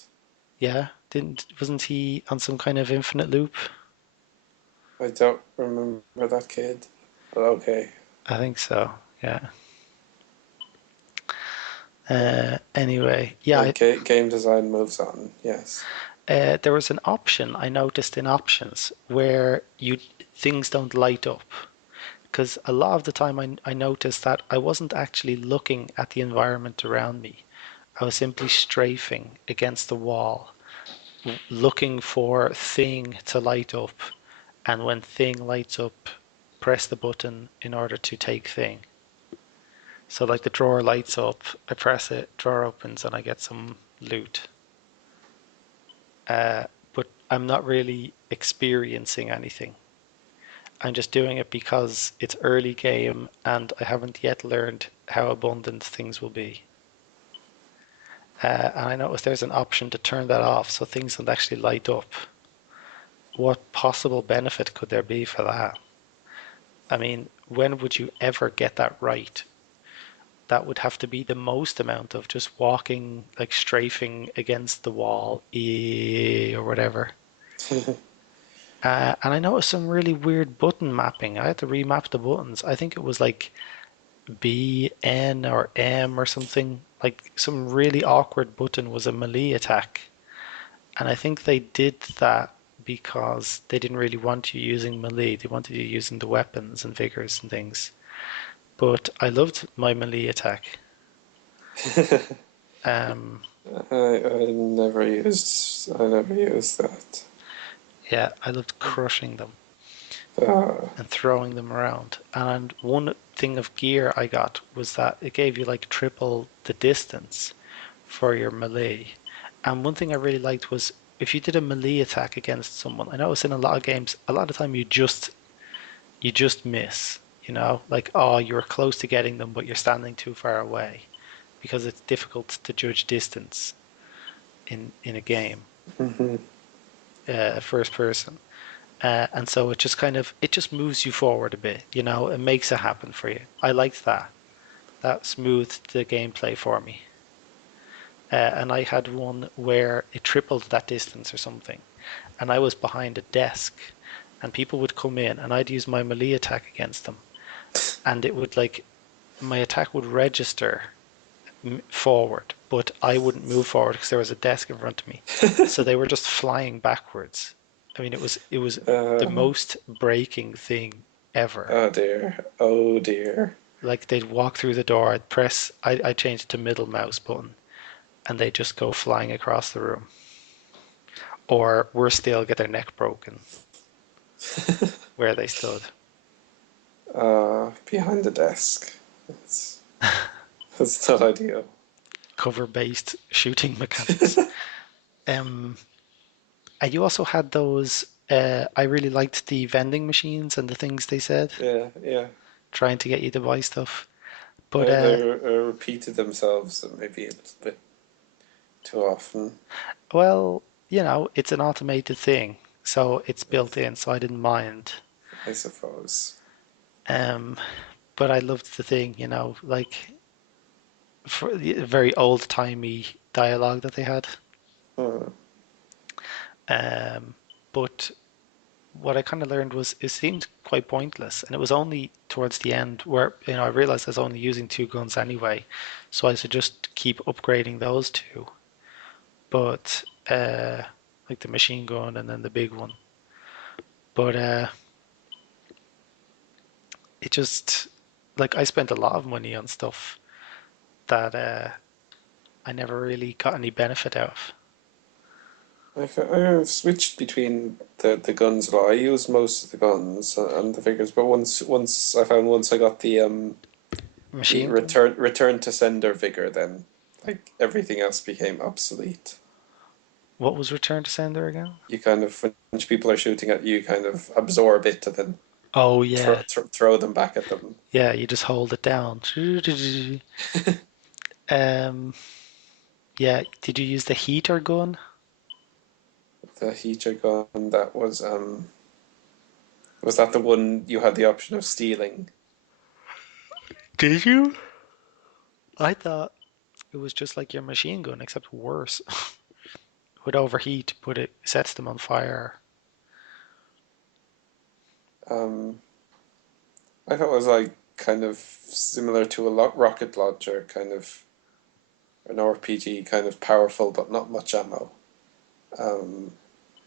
Yeah, didn't wasn't he on some kind of infinite loop? I don't remember that kid. But okay. I think so. Yeah. Yeah. Anyway, yeah, Like game design moves on. Yes. there was an option I noticed in options where you things don't light up, because a lot of the time I noticed that I wasn't actually looking at the environment around me. I was simply strafing against the wall, looking for thing to light up, and when thing lights up, press the button in order to take thing. So like the drawer lights up, I press it, drawer opens, and I get some loot. But I'm not really experiencing anything. I'm just doing it because it's early game and I haven't yet learned how abundant things will be. And I noticed there's an option to turn that off so things don't actually light up. What possible benefit could there be for that? I mean, when would you ever get that right? That would have to be the most amount of just walking, like strafing against the wall, or whatever. And I noticed some really weird button mapping. I had to remap the buttons. I think it was like B, N, or M or something. Like some really awkward button was a melee attack. And I think they did that because they didn't really want you using melee. They wanted you using the weapons and vigors and things. But I loved my melee attack. Um, I never used that. yeah, I loved crushing them Uh, and throwing them around. And one thing of gear I got was that it gave you like triple the distance for your melee. And one thing I really liked was if you did a melee attack against someone, I noticed in a lot of games, a lot of time you just miss, like oh you're close to getting them but you're standing too far away because it's difficult to judge distance in a game, mhm. first person. And so it just moves you forward a bit, it makes it happen for you. I liked that smoothed the gameplay for me. And I had one where it tripled that distance or something, and I was behind a desk, and people would come in, and I'd use my melee attack against them, and it would like my attack would register forward, but I wouldn't move forward because there was a desk in front of me, so they were just flying backwards. I mean, it was the Uh, most breaking thing ever. oh dear. Oh dear. Like they'd walk through the door, I changed it to middle mouse button, and they just go flying across the room. Or worse still, get their neck broken where they stood. Behind the desk. That's, that's not ideal. Cover-based shooting mechanics. Um, and you also had those. I really liked the vending machines and the things they said, Yeah, yeah. trying to get you to buy stuff. But They repeated themselves maybe a little bit too often, well, it's an automated thing, so it's built in, so I didn't mind. I suppose. Um, but I loved the thing, like for the very old-timey dialogue that they had. Hmm. Um, but what I kind of learned was it seemed quite pointless, and it was only towards the end where I realized I was only using two guns anyway, so I should just keep upgrading those two. But like the machine gun and then the big one. But it just like I spent a lot of money on stuff that I never really got any benefit out of. I've switched between the guns a lot. I use most of the guns and the figures, but once I got the Machine gun? return to sender vigor, then like everything else became obsolete. What was Return to Sender again? You kind of when people are shooting at you, you kind of absorb it and then Oh yeah, throw them back at them. yeah. You just hold it down. Um, yeah. Did you use the heater gun? The heater gun that was that the one you had the option of stealing? Did you? I thought it was just like your machine gun, except worse. Would overheat, but it sets them on fire. Um, I thought it was like kind of similar to a rocket launcher, kind of an RPG, kind of powerful but not much ammo. Um,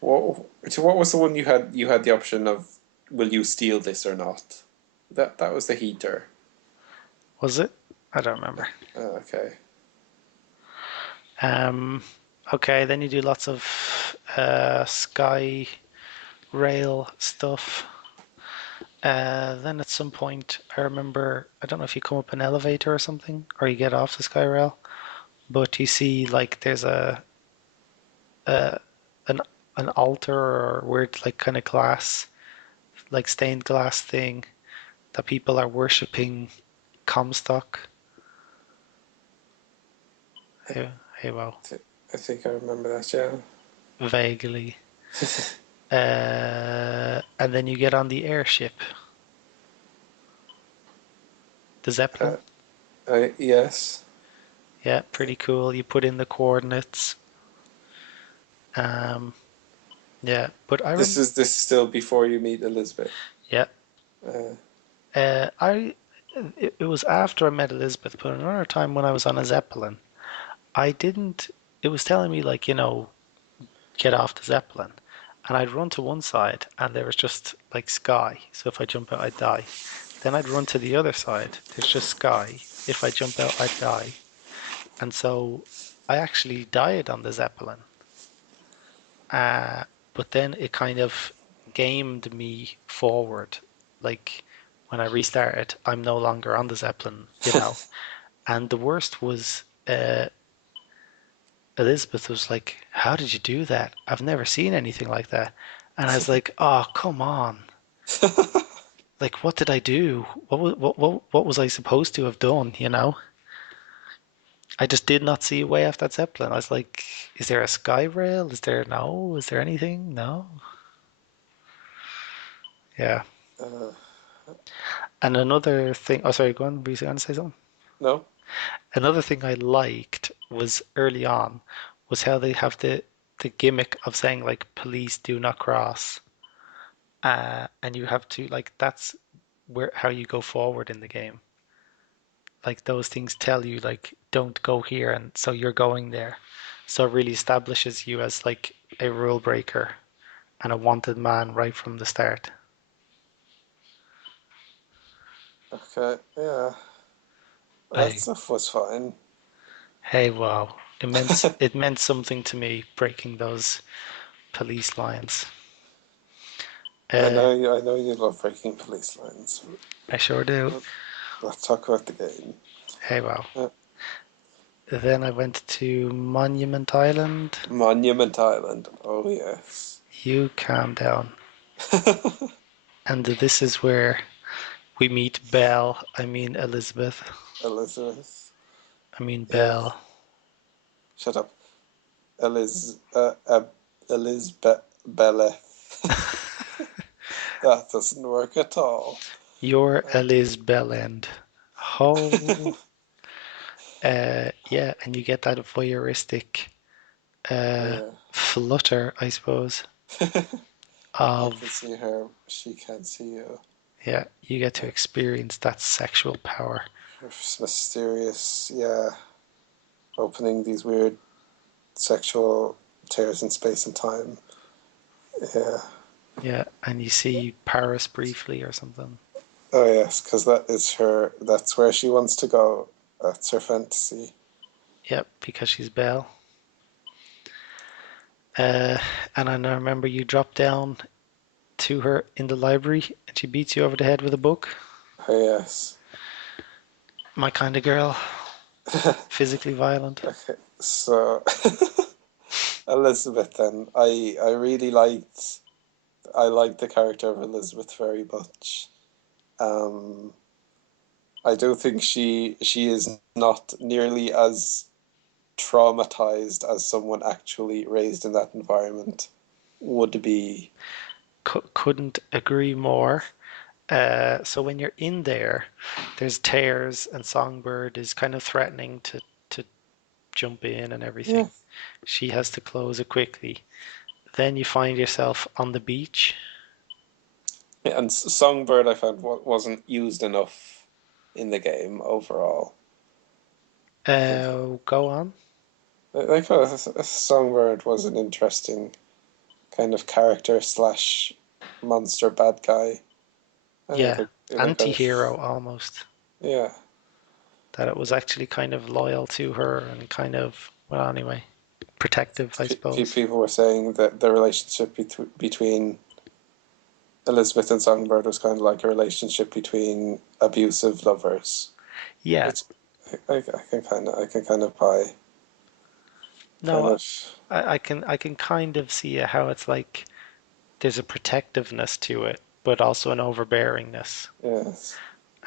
what what was the one you had? You had the option of will you steal this or not? That was the heater. Was it? I don't remember. Okay. Um, okay, then you do lots of sky rail stuff. Then at some point, I remember, I don't know if you come up an elevator or something, or you get off the sky rail, but you see like there's a an an altar or weird like kind of glass, like stained glass thing that people are worshipping Comstock. Hey, hey, wow, I think I remember that. Yeah. vaguely. And then you get on the airship, the Zeppelin. Uh, yes. Yeah, pretty cool. You put in the coordinates. Um, yeah, but This is still before you meet Elizabeth. yeah, Uh, I it was after I met Elizabeth, but another time when I was on a Zeppelin, I didn't. It was telling me like get off the Zeppelin, and I'd run to one side, and there was just like sky. So if I jump out, I'd die. Then I'd run to the other side. There's just sky. If I jump out, I'd die. And so I actually died on the Zeppelin. Uh, but then it kind of gamed me forward. Like when I restarted, I'm no longer on the Zeppelin, you know. And the worst was Elizabeth was like, "How did you do that? I've never seen anything like that." And I was like, "Oh, come on. Like what did I do? What was I supposed to have done, you know?" I just did not see a way off that Zeppelin. I was like, "Is there a sky rail? Is there no? Is there anything? No." Yeah. Uh, And another thing, oh sorry, go on, were you going to say something? no? Another thing I liked was early on was how they have the gimmick of saying like police do not cross. And you have to like that's where how you go forward in the game. Like those things tell you like don't go here and so you're going there. So it really establishes you as like a rule breaker and a wanted man right from the start. Okay, yeah. That I stuff was fine. Hey wow. It meant something to me breaking those police lines. Uh I know you love breaking police lines. I sure do. Let's talk about the game. Hey wow. Uh, Then I went to Monument Island. Monument Island. Oh, yes. You calm down. And this is where we meet Belle. I mean Elizabeth. Elizabeth. I mean Yeah, Belle. shut up. Eliz, Elizabeth Belle. That doesn't work at all. You're Uh, Eliz Bellend. Oh, yeah, and you get that voyeuristic yeah. flutter, I suppose, You can of see her, she can't see you. yeah, you get to Uh, experience that sexual power. Mysterious, yeah. Opening these weird sexual tears in space and time. Yeah. Yeah, and you see Paris briefly or something. Oh, yes, because that is her, that's where she wants to go. That's her fantasy. Yep, because she's Belle. Uh, and I remember you drop down to her in the library and she beats you over the head with a book. Oh, yes. My kind of girl, physically violent. Okay, so Elizabeth then. I really liked the character of Elizabeth very much. Um I do think she is not nearly as traumatized as someone actually raised in that environment would be. Couldn't agree more. So when you're in there, there's tears and Songbird is kind of threatening to jump in and Yeah. everything. She has to close it quickly. Then you find yourself on the beach. And Songbird I found wasn't used enough in the game overall. Go on. I thought Songbird was an interesting kind of character slash monster bad guy. Yeah, In a kind anti-hero of almost. yeah. That it was actually kind of loyal to her and kind of, well, anyway, protective, I suppose. People were saying that the relationship between Elizabeth and Songbird was kind of like a relationship between abusive lovers, Yeah, which I can kind of buy. Kind no, of I can kind of see how it's like there's a protectiveness to it, but also an overbearingness. yes.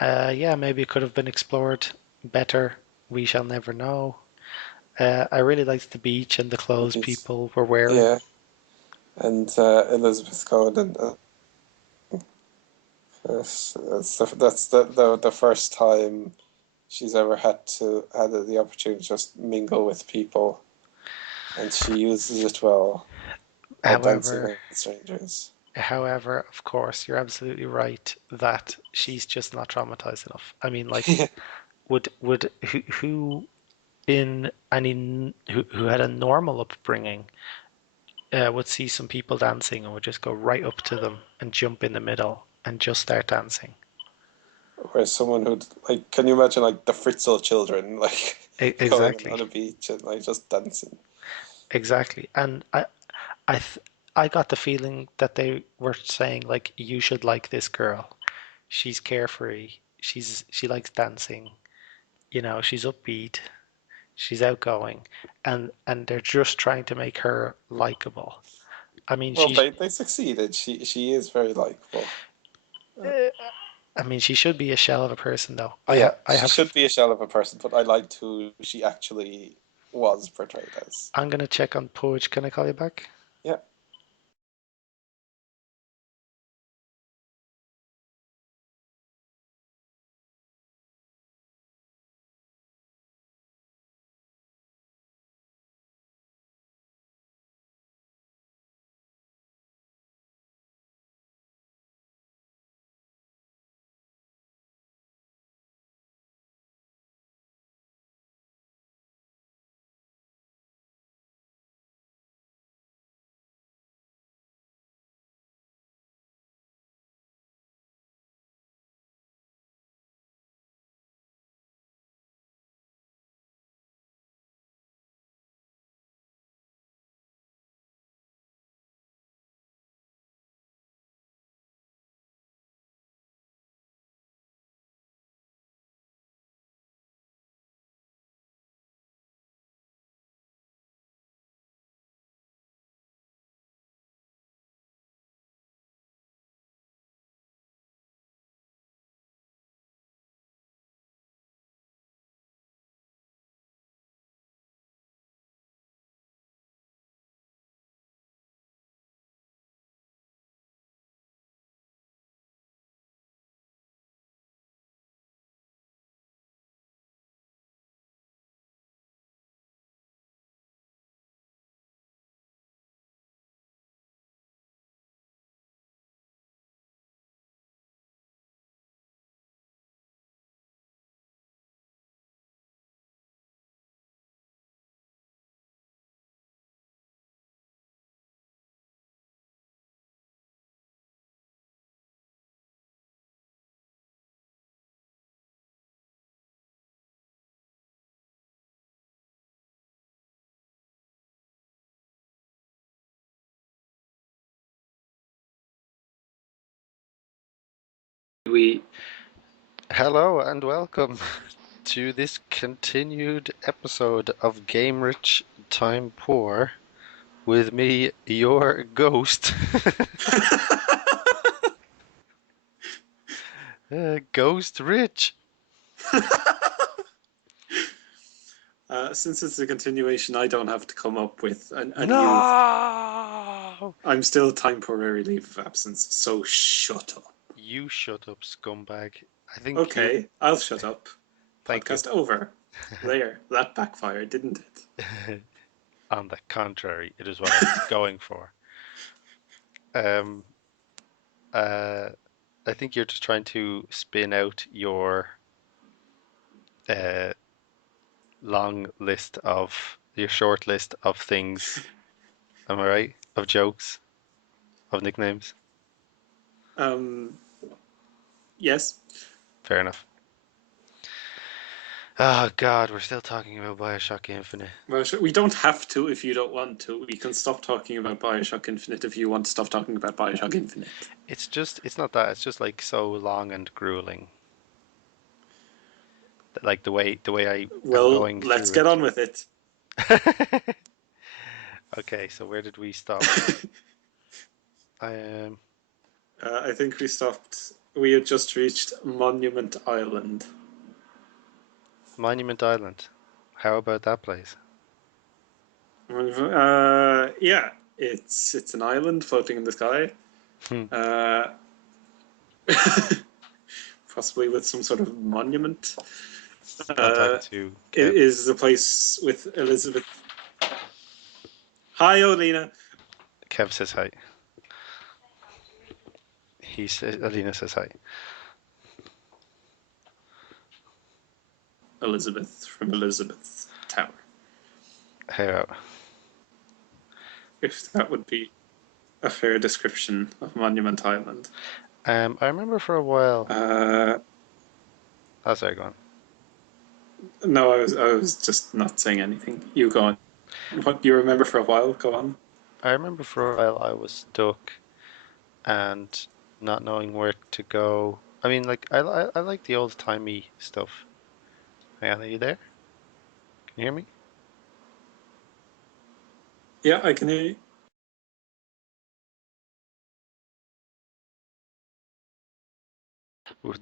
Yeah, maybe it could have been explored better. We shall never know. I really liked the beach and the The clothes beast. people were wearing. Yeah, and Elizabeth Cohen and that's the first time she's ever had the opportunity to just mingle with people, and she uses it well by dancing However, with strangers. however, of course, you're absolutely right that she's just not traumatized enough. I mean, like, Yeah, would who in any who had a normal upbringing would see some people dancing and would just go right up to them and jump in the middle and just start dancing. whereas someone who'd like, can you imagine like the Fritzl children, like going Exactly, on a beach and like just dancing. exactly. And I, th I got the feeling that they were saying like you should like this girl. She's carefree. She likes dancing. You know, she's upbeat. She's outgoing, and they're just trying to make her likable. I mean, Well, she's. they succeeded. She is very likable. Uh, I mean, she should be a shell of a person, though. Yeah, I she should have. be a shell of a person, but I liked who she actually was portrayed as. I'm gonna check on Pudge. Can I call you back? Yeah. We Hello and welcome to this continued episode of Game Rich Time Poor with me, your ghost, Ghost Rich. Since it's a continuation, I don't have to come up with a new. No! I'm still temporary leave of absence, so shut up. You shut up, scumbag. I think you. Okay, I'll shut up. Thank you. Podcast over. There, that backfired, didn't On the contrary, it is what I was going for. Um, uh, I think you're just trying to spin out your uh, your short list of things. Am I right? Of jokes, of nicknames. it? Yes. Fair enough. Oh God, we're still talking about Bioshock Infinite. Well, we don't have to if you don't want to. We can stop talking about Bioshock Infinite if you want to stop talking about Bioshock Infinite. It's not that. It's just like so long and grueling. Like the way I am Well, going let's through get on with it. it. Okay, so where did we stop? Um, I think we stopped. We had just reached Monument Island. Monument Island. How about that place? Yeah, it's an island floating in the sky. Hmm. Uh, possibly with some sort of monument. I'm talking Uh, to it Kev. is the place with Elizabeth. Hi, Olina. Kev says hi. He says Alina says hi. Elizabeth from Elizabeth Tower. How? If that would be a fair description of Monument Island. I remember for a while. Uh, Oh, sorry, go on. No, I was just not saying anything. You go on. What you remember for a while? Go on. I remember for a while I was stuck and not knowing where to go. I mean, like I like the old timey stuff. Hang on, are you there? Can you hear me? Yeah, I can hear you.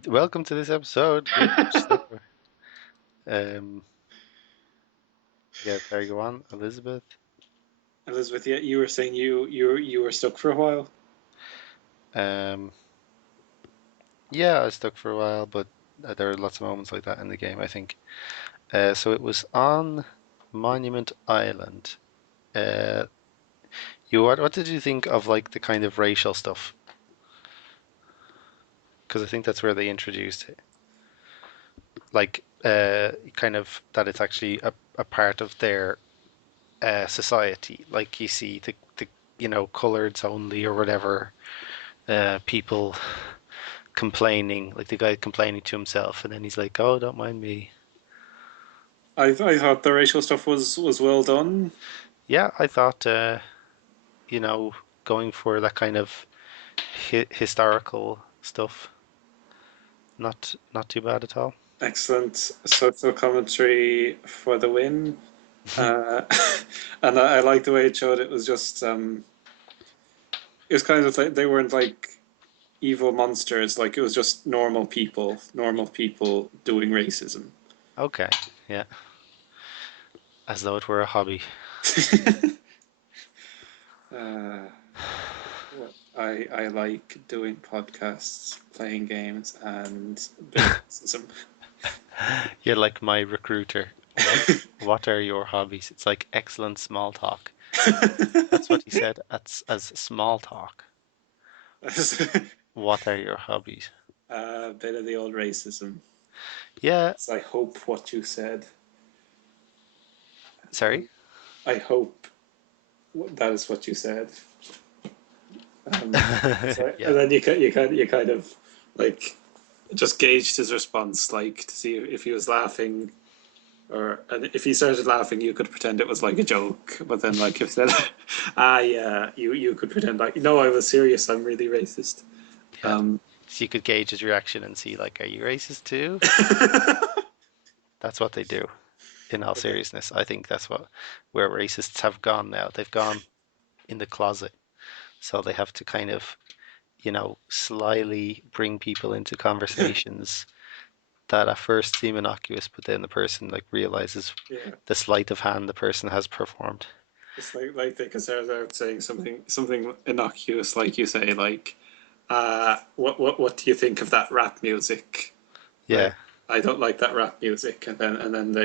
Welcome to this episode. Good stuff. Um, yeah, sorry, go on, Elizabeth. Elizabeth, yeah, you were saying you were stuck for a while. Um, yeah, I was stuck for a while, but there are lots of moments like that in the game, I think. So it was on Monument Island. Uh, what did you think of like the kind of racial stuff? Because I think that's where they introduced it. Like, kind of that it's actually a part of their society. Like you see the coloreds only or whatever people complaining, like the guy complaining to himself, and then he's like, "Oh, don't mind me." I thought the racial stuff was well done. Yeah, I thought you know going for that kind of historical stuff, not too bad at all. Excellent social commentary for the win. Uh, and I like the way it showed it was just it was kind of like they weren't like evil monsters, like it was just normal people doing racism. Okay, yeah, as though it were a hobby. uh, what I like doing podcasts, playing games, and doing racism. You're like my recruiter. What are your hobbies? It's like excellent small talk. That's what he said as small talk. What are your hobbies? A bit of the old racism. Yeah, So I hope what you said. sorry. I hope that is what you said. Um, so Yeah, and then you kind of like just gauged his response, like to see if he was laughing, or and if he started laughing, you could pretend it was like a joke. But then, like if said, ah, yeah, you could pretend like no, I was serious. I'm really racist. yeah. Um, So you could gauge his reaction and see, like, are you racist too? That's what they do. In all seriousness, I think that's where racists have gone now. They've gone in the closet, so they have to kind of, slyly bring people into conversations that at first seem innocuous, but then the person like realizes yeah, the sleight of hand the person has performed. it's like they could start out saying something innocuous, like you say, like, what do you think of that rap music? Yeah, I don't like that rap music, and then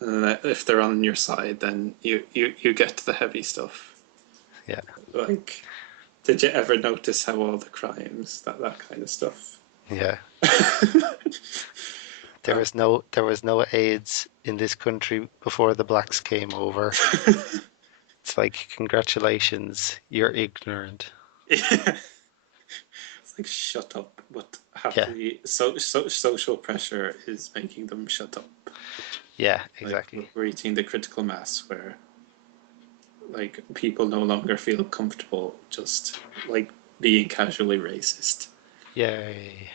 if they're on your side, then you get the heavy stuff. yeah, Like, did you ever notice how all the crimes that kind of stuff? yeah. There um, was no AIDS in this country before the blacks came over. It's like, congratulations, you're ignorant. yeah, it's like shut up, but Yeah, happily, social pressure is making them shut up. yeah, Like exactly. we're reaching the critical mass where like people no longer feel comfortable just like being casually racist. Yay.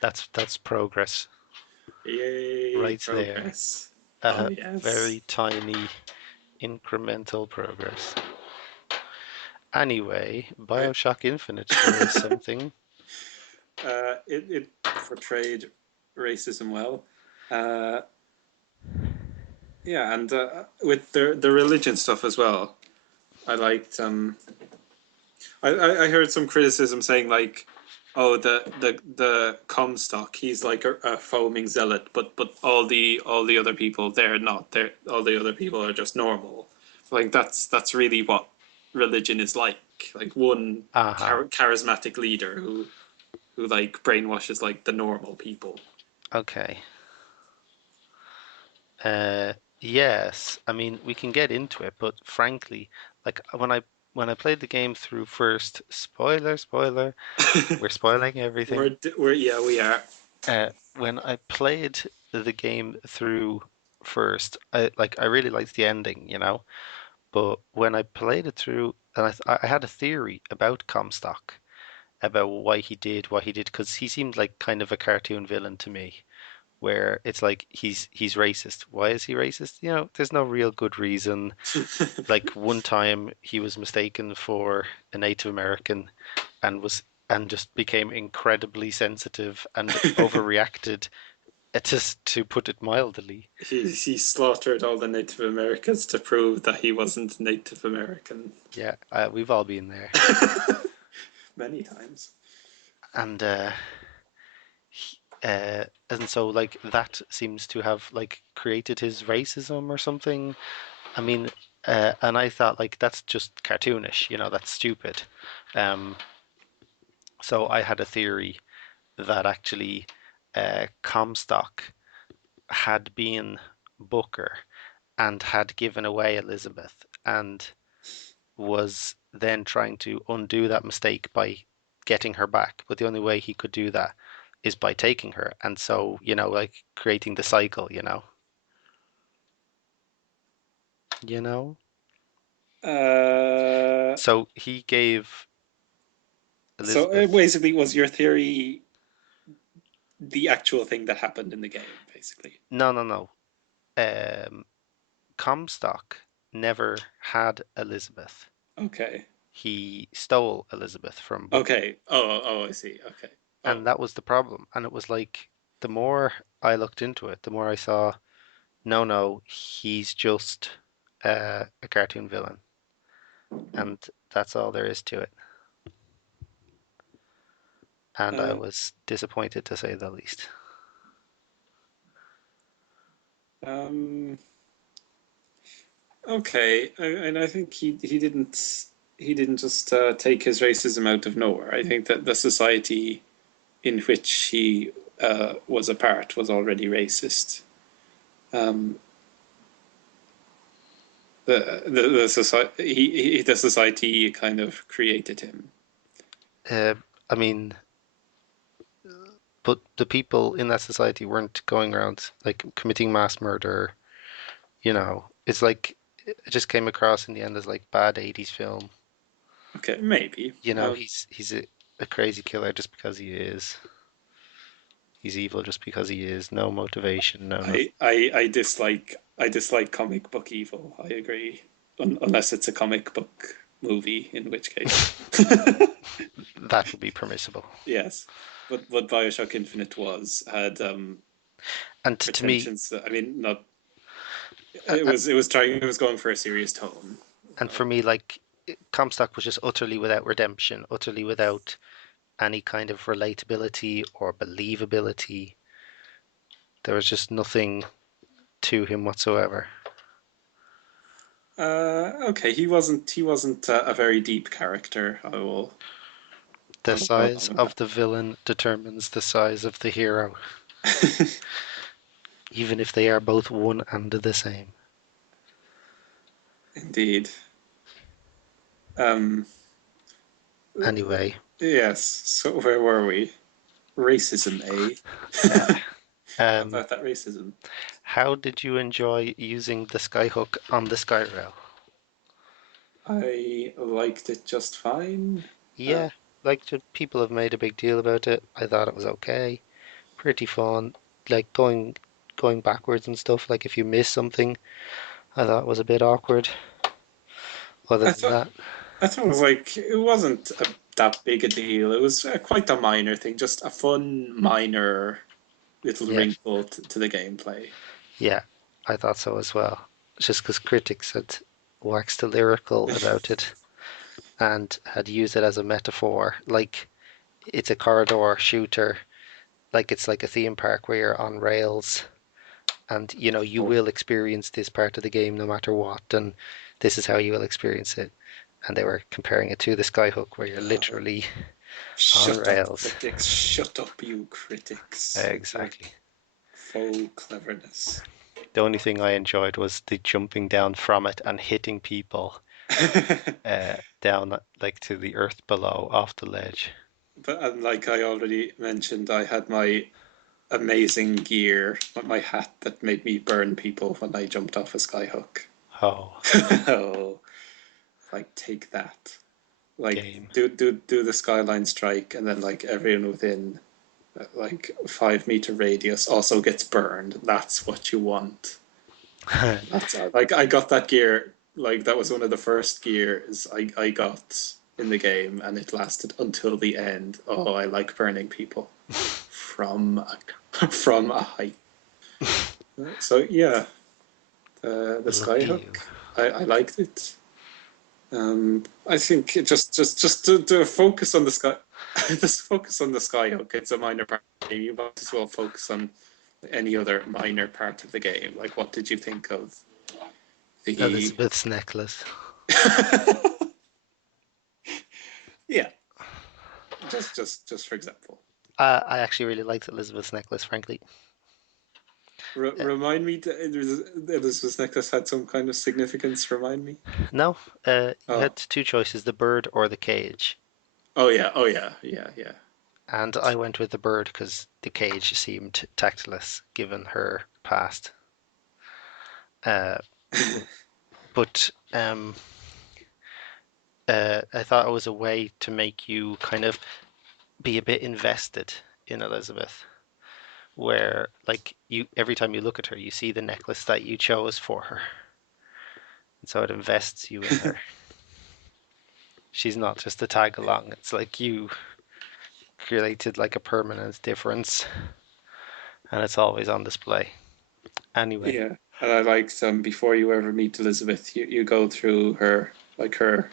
That's progress Yay, right there. progress. Oh Very yes. tiny incremental progress. Anyway, I, Bioshock Infinite was something. it portrayed racism well. Uh, yeah, and with the religion stuff as well. I liked. I heard some criticism saying like, oh, the Comstock, he's like a foaming zealot, but all the other people, they're not. They're all the other people are just normal. Like that's really what religion is like. Like one Uh-huh. charismatic leader who like brainwashes like the normal people. Okay. Uh, yes. I mean, we can get into it, but frankly, like when I played the game through first, spoiler, we're spoiling everything. we're yeah we are. when I played the game through first, I really liked the ending, But when I played it through, and I had a theory about Comstock, about why he did what he did, because he seemed like kind of a cartoon villain to me, where it's like he's racist. Why is he racist? There's no real good reason. Like one time he was mistaken for a Native American and just became incredibly sensitive and overreacted, to put it mildly. He slaughtered all the Native Americans to prove that he wasn't Native American. Yeah, we've all been there. Many times. And and so like that seems to have like created his racism or something. I mean, and I thought like that's just cartoonish, that's stupid. Um, so I had a theory that actually Comstock had been Booker and had given away Elizabeth and was then trying to undo that mistake by getting her back. But the only way he could do that is by taking her. And so, like creating the cycle, you know? Uh, So he gave so Elizabeth, basically, was your theory the actual thing that happened in the game, basically? no, no, no. Um, Comstock never had Elizabeth. Okay. He stole Elizabeth from Booker. Okay. Oh, I see. Okay. Oh, And that was the problem. And it was like the more I looked into it, the more I saw, no, no, he's just a cartoon villain. And that's all there is to it. And I uh, was disappointed to say the least. um, okay. And I think he didn't just take his racism out of nowhere. I think that the society in which he was a part was already racist. Um, the society the society kind of created him. Uh, I mean, but the people in that society weren't going around like committing mass murder. It's like it just came across in the end as like bad 80s film. Okay, maybe. He's a crazy killer just because he is. He's evil just because he is. No motivation, no nothing. I dislike comic book evil. I agree, unless it's a comic book movie, in which case, That would be permissible. yes. But what Bioshock Infinite was had And to me, pretensions. I mean, not. uh, It was going for a serious tone. and for me, like Comstock was just utterly without redemption, utterly without any kind of relatability or believability. There was just nothing to him whatsoever. Okay, he wasn't a very deep character. I will The I will go size along with of the villain determines the size of the hero, that. even if they are both one and the same. Indeed. Um, Anyway, yes. So where were we? Racism, eh? yeah. How Um, about that racism? how did you enjoy using the skyhook on the Skyrail? I liked it just fine. Uh, Yeah, like people have made a big deal about it. I thought it was okay, pretty fun. Like going backwards and stuff. Like if you miss something, I thought it was a bit awkward. Other I than thought that, I thought it was like it wasn't that big a deal. It was quite a minor thing, just a fun minor little yeah, wrinkle to the gameplay. yeah, I thought so as well. Just because critics had waxed lyrical about it and had used it as a metaphor, like it's a corridor shooter, like it's like a theme park where you're on rails and you Oh, will experience this part of the game no matter what, and this is how you will experience it. And they were comparing it to the skyhook where you're uh, literally on shut up, rails. critics! Shut up, you critics! With your Exactly. faux cleverness. The only thing I enjoyed was the jumping down from it and hitting people down like to the earth below off the ledge. But like I already mentioned, I had my amazing gear, my hat that made me burn people when I jumped off a skyhook. Oh, Oh, like take that. Like game. do the skyline strike, and then like everyone within like 5 meter radius also gets burned. That's what you want. That's like I got that gear. Like that was one of the first gears I got in the game, and it lasted until the end. Oh, I like burning people from from a height. So yeah, the Lucky you. skyhook, I liked it. I think it just to focus on the sky, just focus on the skyhook. It's a minor part. You might as well focus on any other minor part of the game. Like, what did you think of the? Elizabeth's necklace. Yeah, just for example. I actually really liked Elizabeth's necklace, frankly. Uh, Remind me, this necklace had some kind of significance. Remind me. no, you Oh, had two choices, the bird or the cage. oh yeah, oh yeah, yeah, yeah. And I went with the bird because the cage seemed tactless given her past. Uh, but I thought it was a way to make you kind of be a bit invested in Elizabeth, where like you every time you look at her, you see the necklace that you chose for her, and so it invests you in her. She's not just a tag along. It's like you created like a permanent difference, and it's always on display. Anyway, Yeah, and I liked before you ever meet Elizabeth, you go through her like her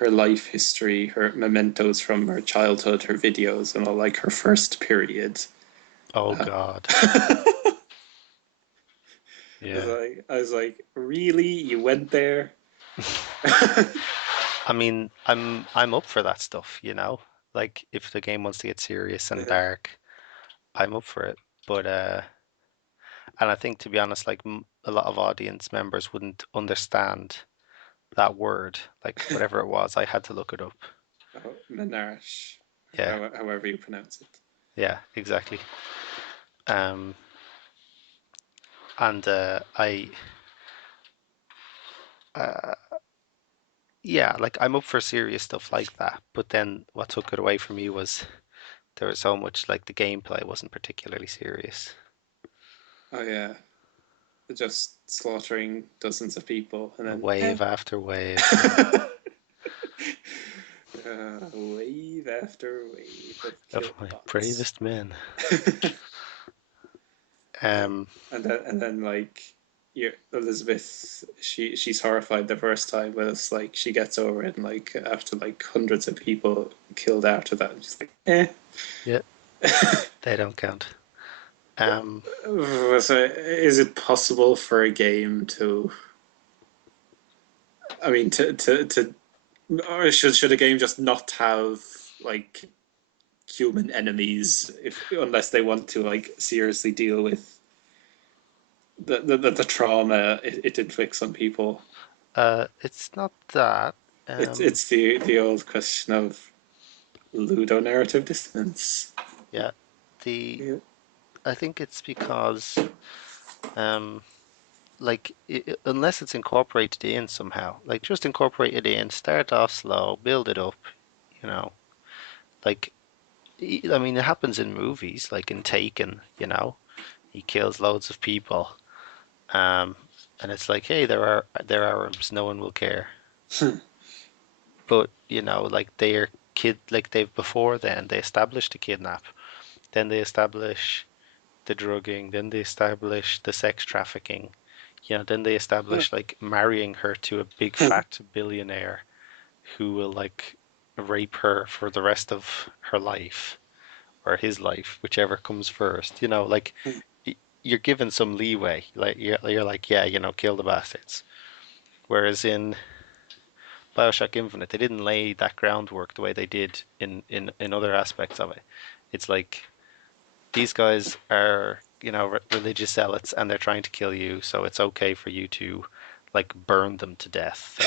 life history, her mementos from her childhood, her videos, and all like her first period. oh Uh, God, I yeah. I was like, really? You went there? I mean, I'm up for that stuff, you know. Like if the game wants to get serious and dark, I'm up for it. But and I think to be honest, like a lot of audience members wouldn't understand that word, like whatever it was. I had to look it up. Oh, Menage, Yeah, however you pronounce it. yeah, exactly. Um, and uh, yeah, like I'm up for serious stuff like that. But then what took it away from me was there was so much like the gameplay wasn't particularly serious. Oh yeah, just slaughtering dozens of people and then Wave after wave, yeah, wave after wave of of kill my bots. bravest men. Um, Um, and then like Elizabeth, she's horrified the first time, but it's like she gets over it, and like after like hundreds of people killed after that, she's like, eh. yeah, they don't count. Um, So is it possible for a game to? I mean, to or should a game just not have like human enemies if unless they want to like seriously deal with the trauma it inflicts on people? it's not that. It's the old question of ludonarrative dissonance. Yeah, the Yeah. I think it's because um, like unless it's incorporated in somehow, like just incorporate it in, start off slow, build it up, you know. Like I mean, it happens in movies, like in Taken, you know, he kills loads of people, um, and it's like, hey, they're Arabs, no one will care. But you know, like they're like they've before then they established a kidnap, then they establish the drugging, then they establish the sex trafficking, you know, then they establish like marrying her to a big fat billionaire who will like rape her for the rest of her life or his life, whichever comes first. You know, like you're given some leeway. Like you're like, yeah, you know, kill the bastards. Whereas in Bioshock Infinite, they didn't lay that groundwork the way they did in other aspects of it. It's like these guys are, you know, religious zealots and they're trying to kill you, so it's okay for you to like burn them to death.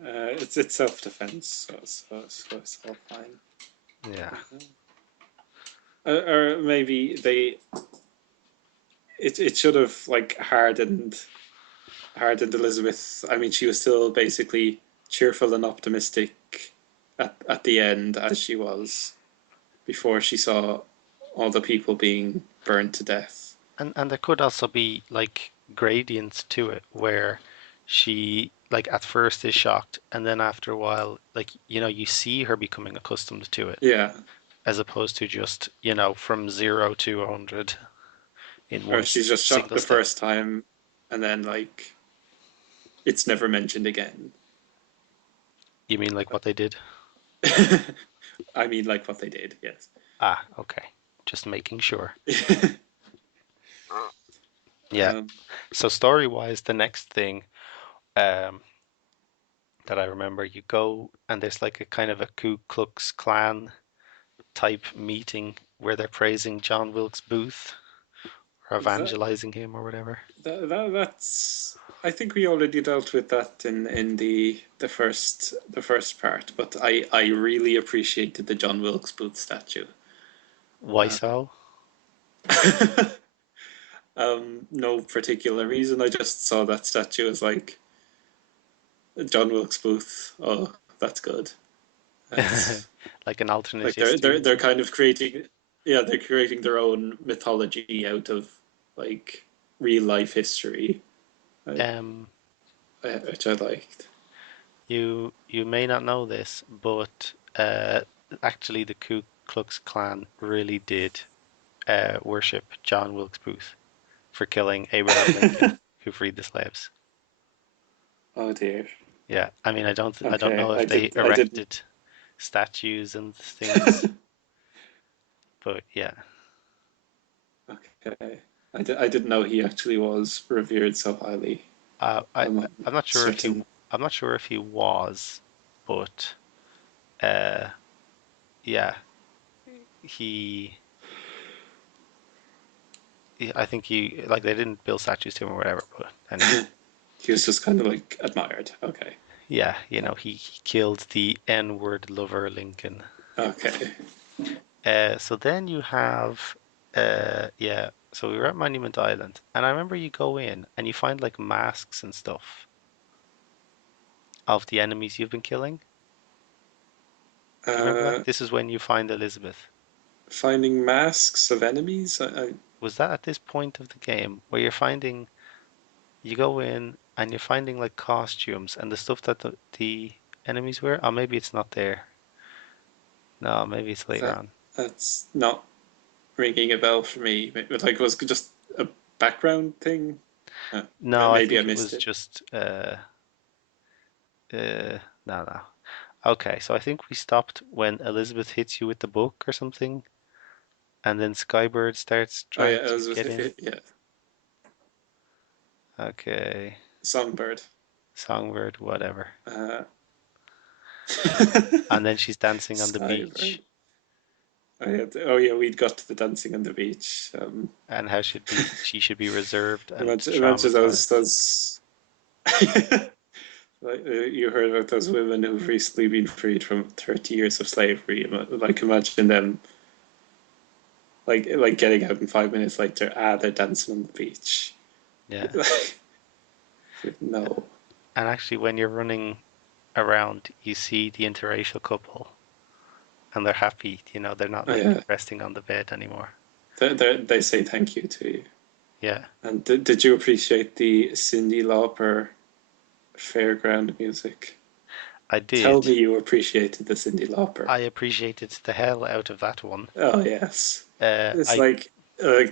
It's self defense, so it's all fine. Yeah. or maybe it should have like hardened Elizabeth. I mean, she was still basically cheerful and optimistic at the end as she was before she saw all the people being burned to death. And there could also be like gradients to it where she like at first is shocked and then after a while like you see her becoming accustomed to it Yeah, as opposed to just from 0 to 100 in or one she's just shocked single the step. first time, and then like it's never mentioned again. You mean like what they did? I mean, like what they did. Yes. Ah, okay. Just making sure. Yeah. um, So story-wise, the next thing um that I remember, you go and there's like a kind of a Ku Klux Klan type meeting where they're praising John Wilkes Booth or that, evangelizing him or whatever. that's. I think we already dealt with that in the first part, but I really appreciated the John Wilkes Booth statue. Why Um, so? no particular reason. I just saw that statue as like John Wilkes Booth. Oh, that's good. That's Like an alternate like they're history they're and they're stuff. kind of creating, yeah, they're creating their own mythology out of like real life history, uh, Um, which I liked. you may not know this, but actually the Ku Klux Klan really did worship John Wilkes Booth for killing Abraham Lincoln, who freed the slaves. Oh dear. Yeah, I mean, I don't Okay, know if they I didn't. erected statues and things, but yeah. Okay, I didn't know he actually was revered so highly Uh, I among I'm not sure if certain. he was, but uh, yeah, he, I think he like they didn't build statues to him or whatever. But anyway, He was just kind of like admired. Okay, yeah, he killed the N-word lover Lincoln. okay. So then you have, yeah. So we were at Monument Island, and I remember you go in and you find like masks and stuff of the enemies you've been killing. Do you remember that? Uh, This is when you find Elizabeth. Finding masks of enemies. Was that at this point of the game where you go in and you're finding like costumes and the stuff that the enemies wear? Oh, maybe it's not there. No, maybe it's later that on. that's not ringing a bell for me. Like, was it just a background thing? Uh, No, I Maybe I think it missed was it. just no, no. Okay, so I think we stopped when Elizabeth hits you with the book or something, and then Skybird starts Oh trying yeah, to Elizabeth. get in. Yeah, Okay, Songbird. Songbird, whatever. Uh, And then she's dancing on the beach, Skybird. Oh yeah, we'd got to the dancing on the beach. and how she should be reserved and Imagine traumatized. those. Like, you heard about those women who've recently been freed from 30 years of slavery. Like, imagine them like getting out in 5 minutes later. Ah, they're dancing on the beach. Yeah. No. And actually, when you're running around, you see the interracial couple, and they're happy. They're not Oh, like yeah, resting on the bed anymore. they say thank you to you. Yeah, And did you appreciate the Cyndi Lauper fairground music? I Tell did. me you appreciated the Cyndi Lauper. I appreciated the hell out of that one. Oh yes, it's I like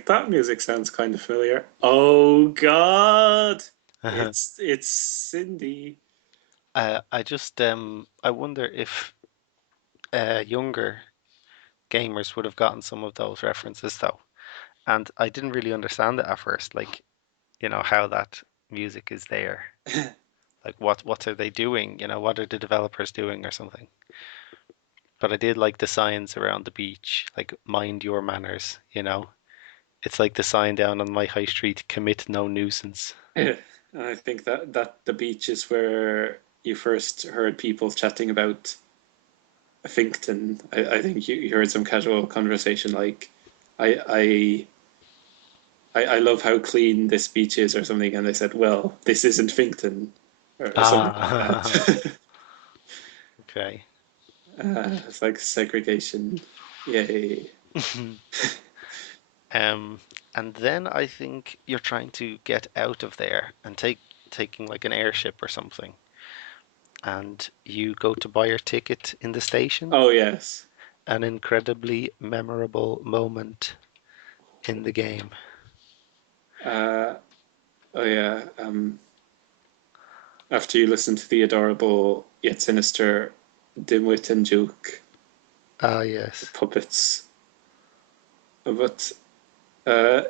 that music sounds kind of familiar. Oh God, it's Cindy. I just I wonder if younger gamers would have gotten some of those references though. And I didn't really understand it at first, like how that music is there. Like what are they doing? What are the developers doing or something? But I did like the signs around the beach, like mind your manners. It's like the sign down on my high street, commit no nuisance. I think that the beach is where you first heard people chatting about Finkton. I think you heard some casual conversation like, I I love how clean this beach is or something, and they said, well, this isn't Finkton or something like Ah, that. okay. It's like segregation. Yay. Um, and then I think you're trying to get out of there and taking like an airship or something, and you go to buy your ticket in the station. Oh yes. An incredibly memorable moment in the game. Uh, oh yeah. After you listen to the adorable yet sinister Dimwit and Juke Ah, yes. puppets, but uh,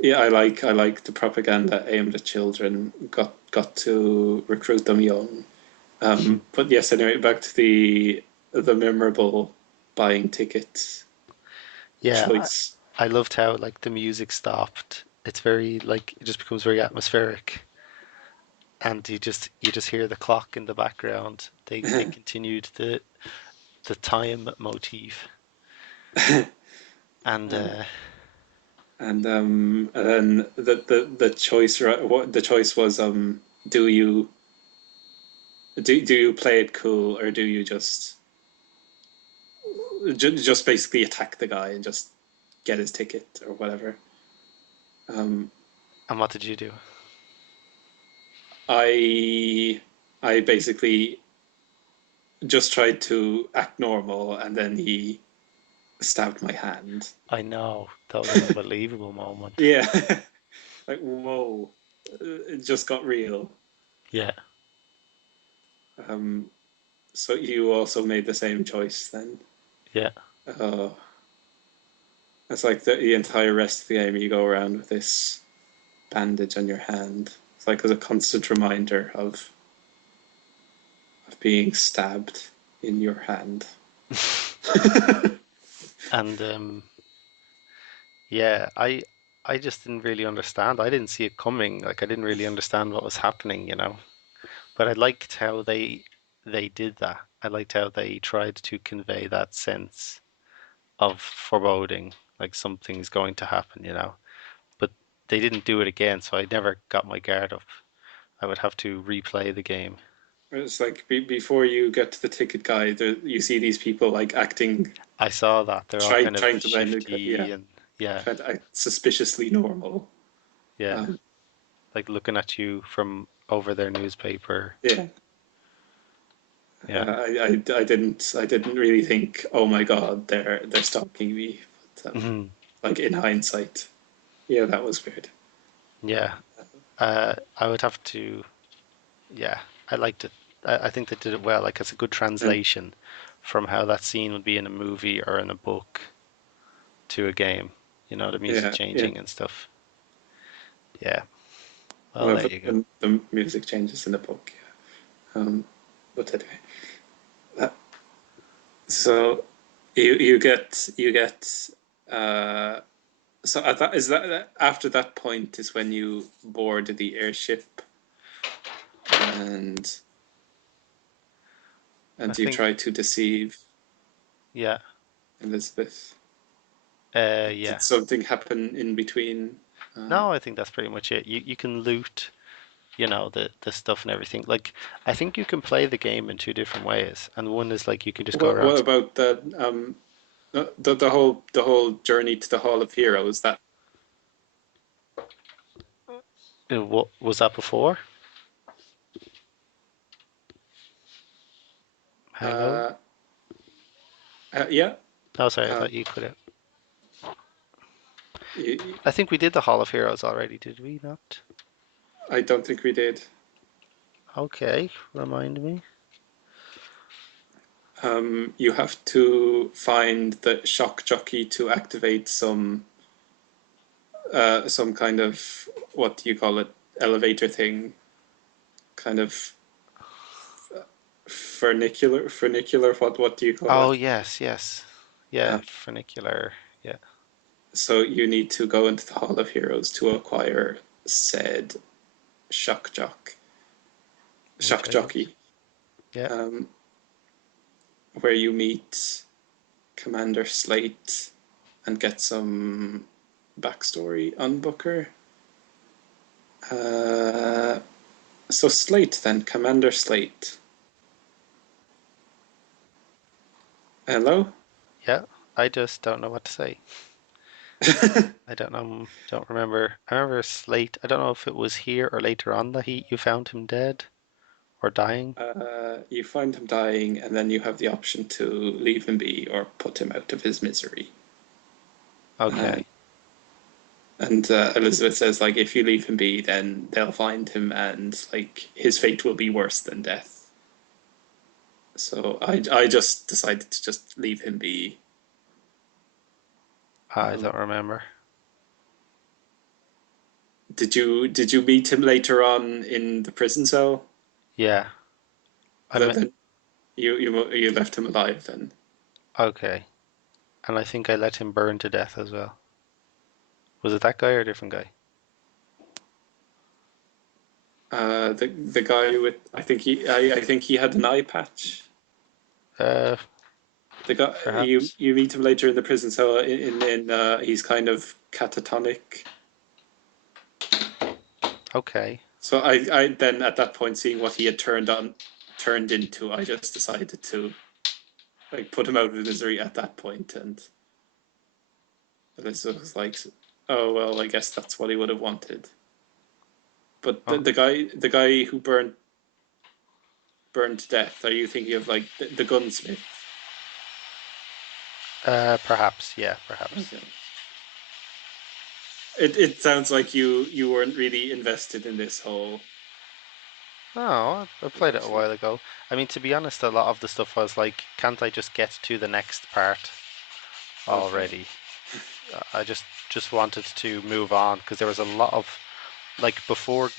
yeah, I like the propaganda aimed at children. Got to recruit them young. But yes, anyway, back to the memorable buying tickets Yeah, choice. I loved how like the music stopped. It's very like it just becomes very atmospheric, and you just hear the clock in the background. They continued the time motif, and and and then the choice, right, what the choice was, do you play it cool, or do you just basically attack the guy and just get his ticket or whatever. um and what did you do? I I basically just tried to act normal, and then he stabbed my hand. I know that was an unbelievable moment. Yeah. Like, whoa, it just got real. Yeah, um so you also made the same choice then? yeah. Oh, it's like the entire rest of the game you go around with this bandage on your hand. It's like as a constant reminder of being stabbed in your hand. And yeah, I just didn't really understand. I didn't see it coming. Like I didn't really understand what was happening. But I liked how they did that. I liked how they tried to convey that sense of foreboding, like something's going to happen. But they didn't do it again, so I never got my guard up. I would have to replay the game. It's like before you get to the ticket guy, you see these people like acting, I saw that they're all kind of trying to blend it. Yeah, shifty and yeah, trying to act suspiciously normal. yeah, Um, like looking at you from over their newspaper. yeah, Yeah. I didn't really think, oh my god, they're stalking me. But Mhm. like in hindsight, yeah, that was weird. Yeah. I would have to. Yeah, I liked it. I think they did it well. Like it's a good Yeah, translation from how that scene would be in a movie or in a book to a game. The music yeah, yeah. changing and stuff. Yeah. Well, Well, there you go. the music changes in the book. Yeah. But anyway, that, so you get uh, so at that, is that after that point is when you board the airship, and I you think. try to deceive Yeah. Elizabeth. Yeah. Did something happen in between? Uh, No, I think that's pretty much it. You can loot, the stuff and everything. Like I think you can play the game in two different ways, and one is like you can just go what around. about the whole journey to the Hall of Heroes? That What was that before? Hello. uh, yeah. Oh, sorry. I Um, thought you could have. you, I think we did the Hall of Heroes already, did we not? I don't think we did. Okay, remind me. You have to find the shock jockey to activate some kind of, what do you call it, elevator thing, kind of funicular. What do you call Oh, it? yes, yes. Yeah, Um, funicular. Yeah. so you need to go into the Hall of Heroes to acquire said shock Okay. jockey, Yeah. um, where you meet Commander Slate and get some backstory on Booker. So Slate then, Commander Slate. Hello? Yeah, I just don't know what to say. I don't know, don't remember. I remember Slate. I don't know if it was here or later on that you found him dead or dying. You find him dying, and then you have the option to leave him be or put him out of his misery. Okay. And Elizabeth says, like, if you leave him be, then they'll find him, and like his fate will be worse than death. So I just decided to just leave him be. I don't remember. Did you meet him later on in the prison cell? Yeah. I meant, Then you left him alive then. okay. And I think I let him burn to death as well. Was it that guy or a different guy? The guy with I think he had an eye patch. Uh, The guy you Perhaps. you meet him later in the prison cell. He's kind of catatonic. Okay. So I then at that point, seeing what he had turned into, I just decided to like put him out of misery at that point, and Elizabeth was like, "Oh well, I guess that's what he would have wanted." But the, Oh, the guy who burned to death. Are you thinking of like the gunsmith? perhaps. Yeah, perhaps. Okay. It sounds like you weren't really invested in this whole Oh, I played it a section. while ago. I mean, to be honest, a lot of the stuff was like, can't I just get to the next part Okay. already? I just wanted to move on because there was a lot of like before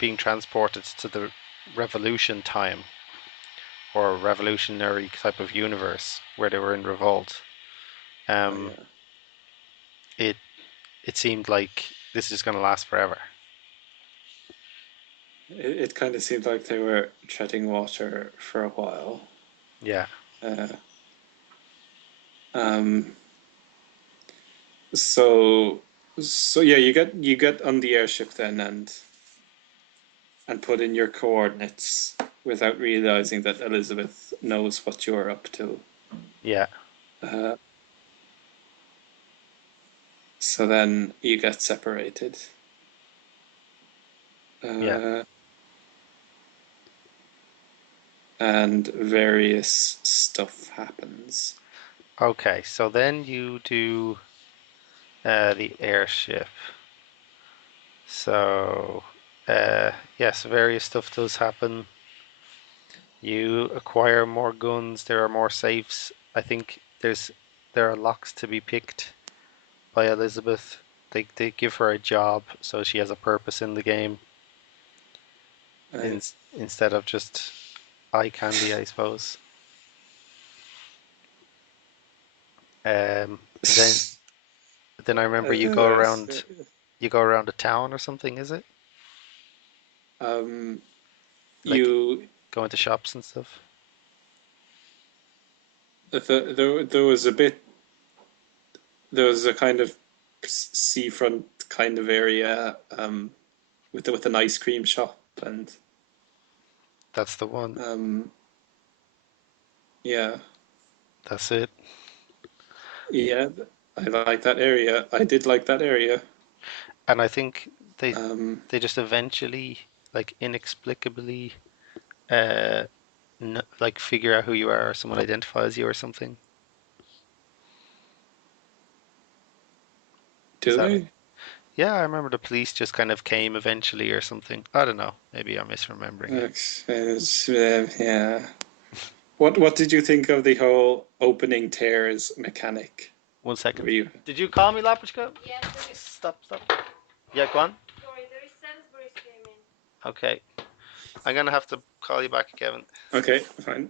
being transported to the revolution time or revolutionary type of universe where they were in revolt. Oh Um, yeah. it it seemed like this is going to last forever. It kind of seemed like they were treading water for a while. Yeah, Uh, um, so so yeah, you get on the airship then and put in your coordinates without realizing that Elizabeth knows what you're up to. yeah, Uh, so then you get separated. yeah. Uh, and various stuff happens. Okay, so then you do the airship. So, yes, various stuff does happen. You acquire more guns. There are more safes. I think there are locks to be picked by Elizabeth. They give her a job, so she has a purpose in the game I, instead of just eye candy, I suppose. And then I remember Yes. you go around a town or something, is it? Um, Like you go into shops and stuff. there was a bit there was a kind of seafront kind of area with an ice cream shop and That's the one. um, yeah, That's it. yeah, I like that area. I did like that area. And I think they Um, they just eventually, like inexplicably, uh, like figure out who you are, or someone identifies you or something. Is do that right? they? Yeah, I remember the police just kind of came eventually or something. I don't know. Maybe I'm misremembering it. Yeah. What did you think of the whole opening tears mechanic? One second. Were you Did you call me, Lapushka? Yes, there is. Stop. Yeah, go on. Sorry, there is Sainsbury's came in. Okay. I'm gonna have to call you back, Kevin. okay? Fine.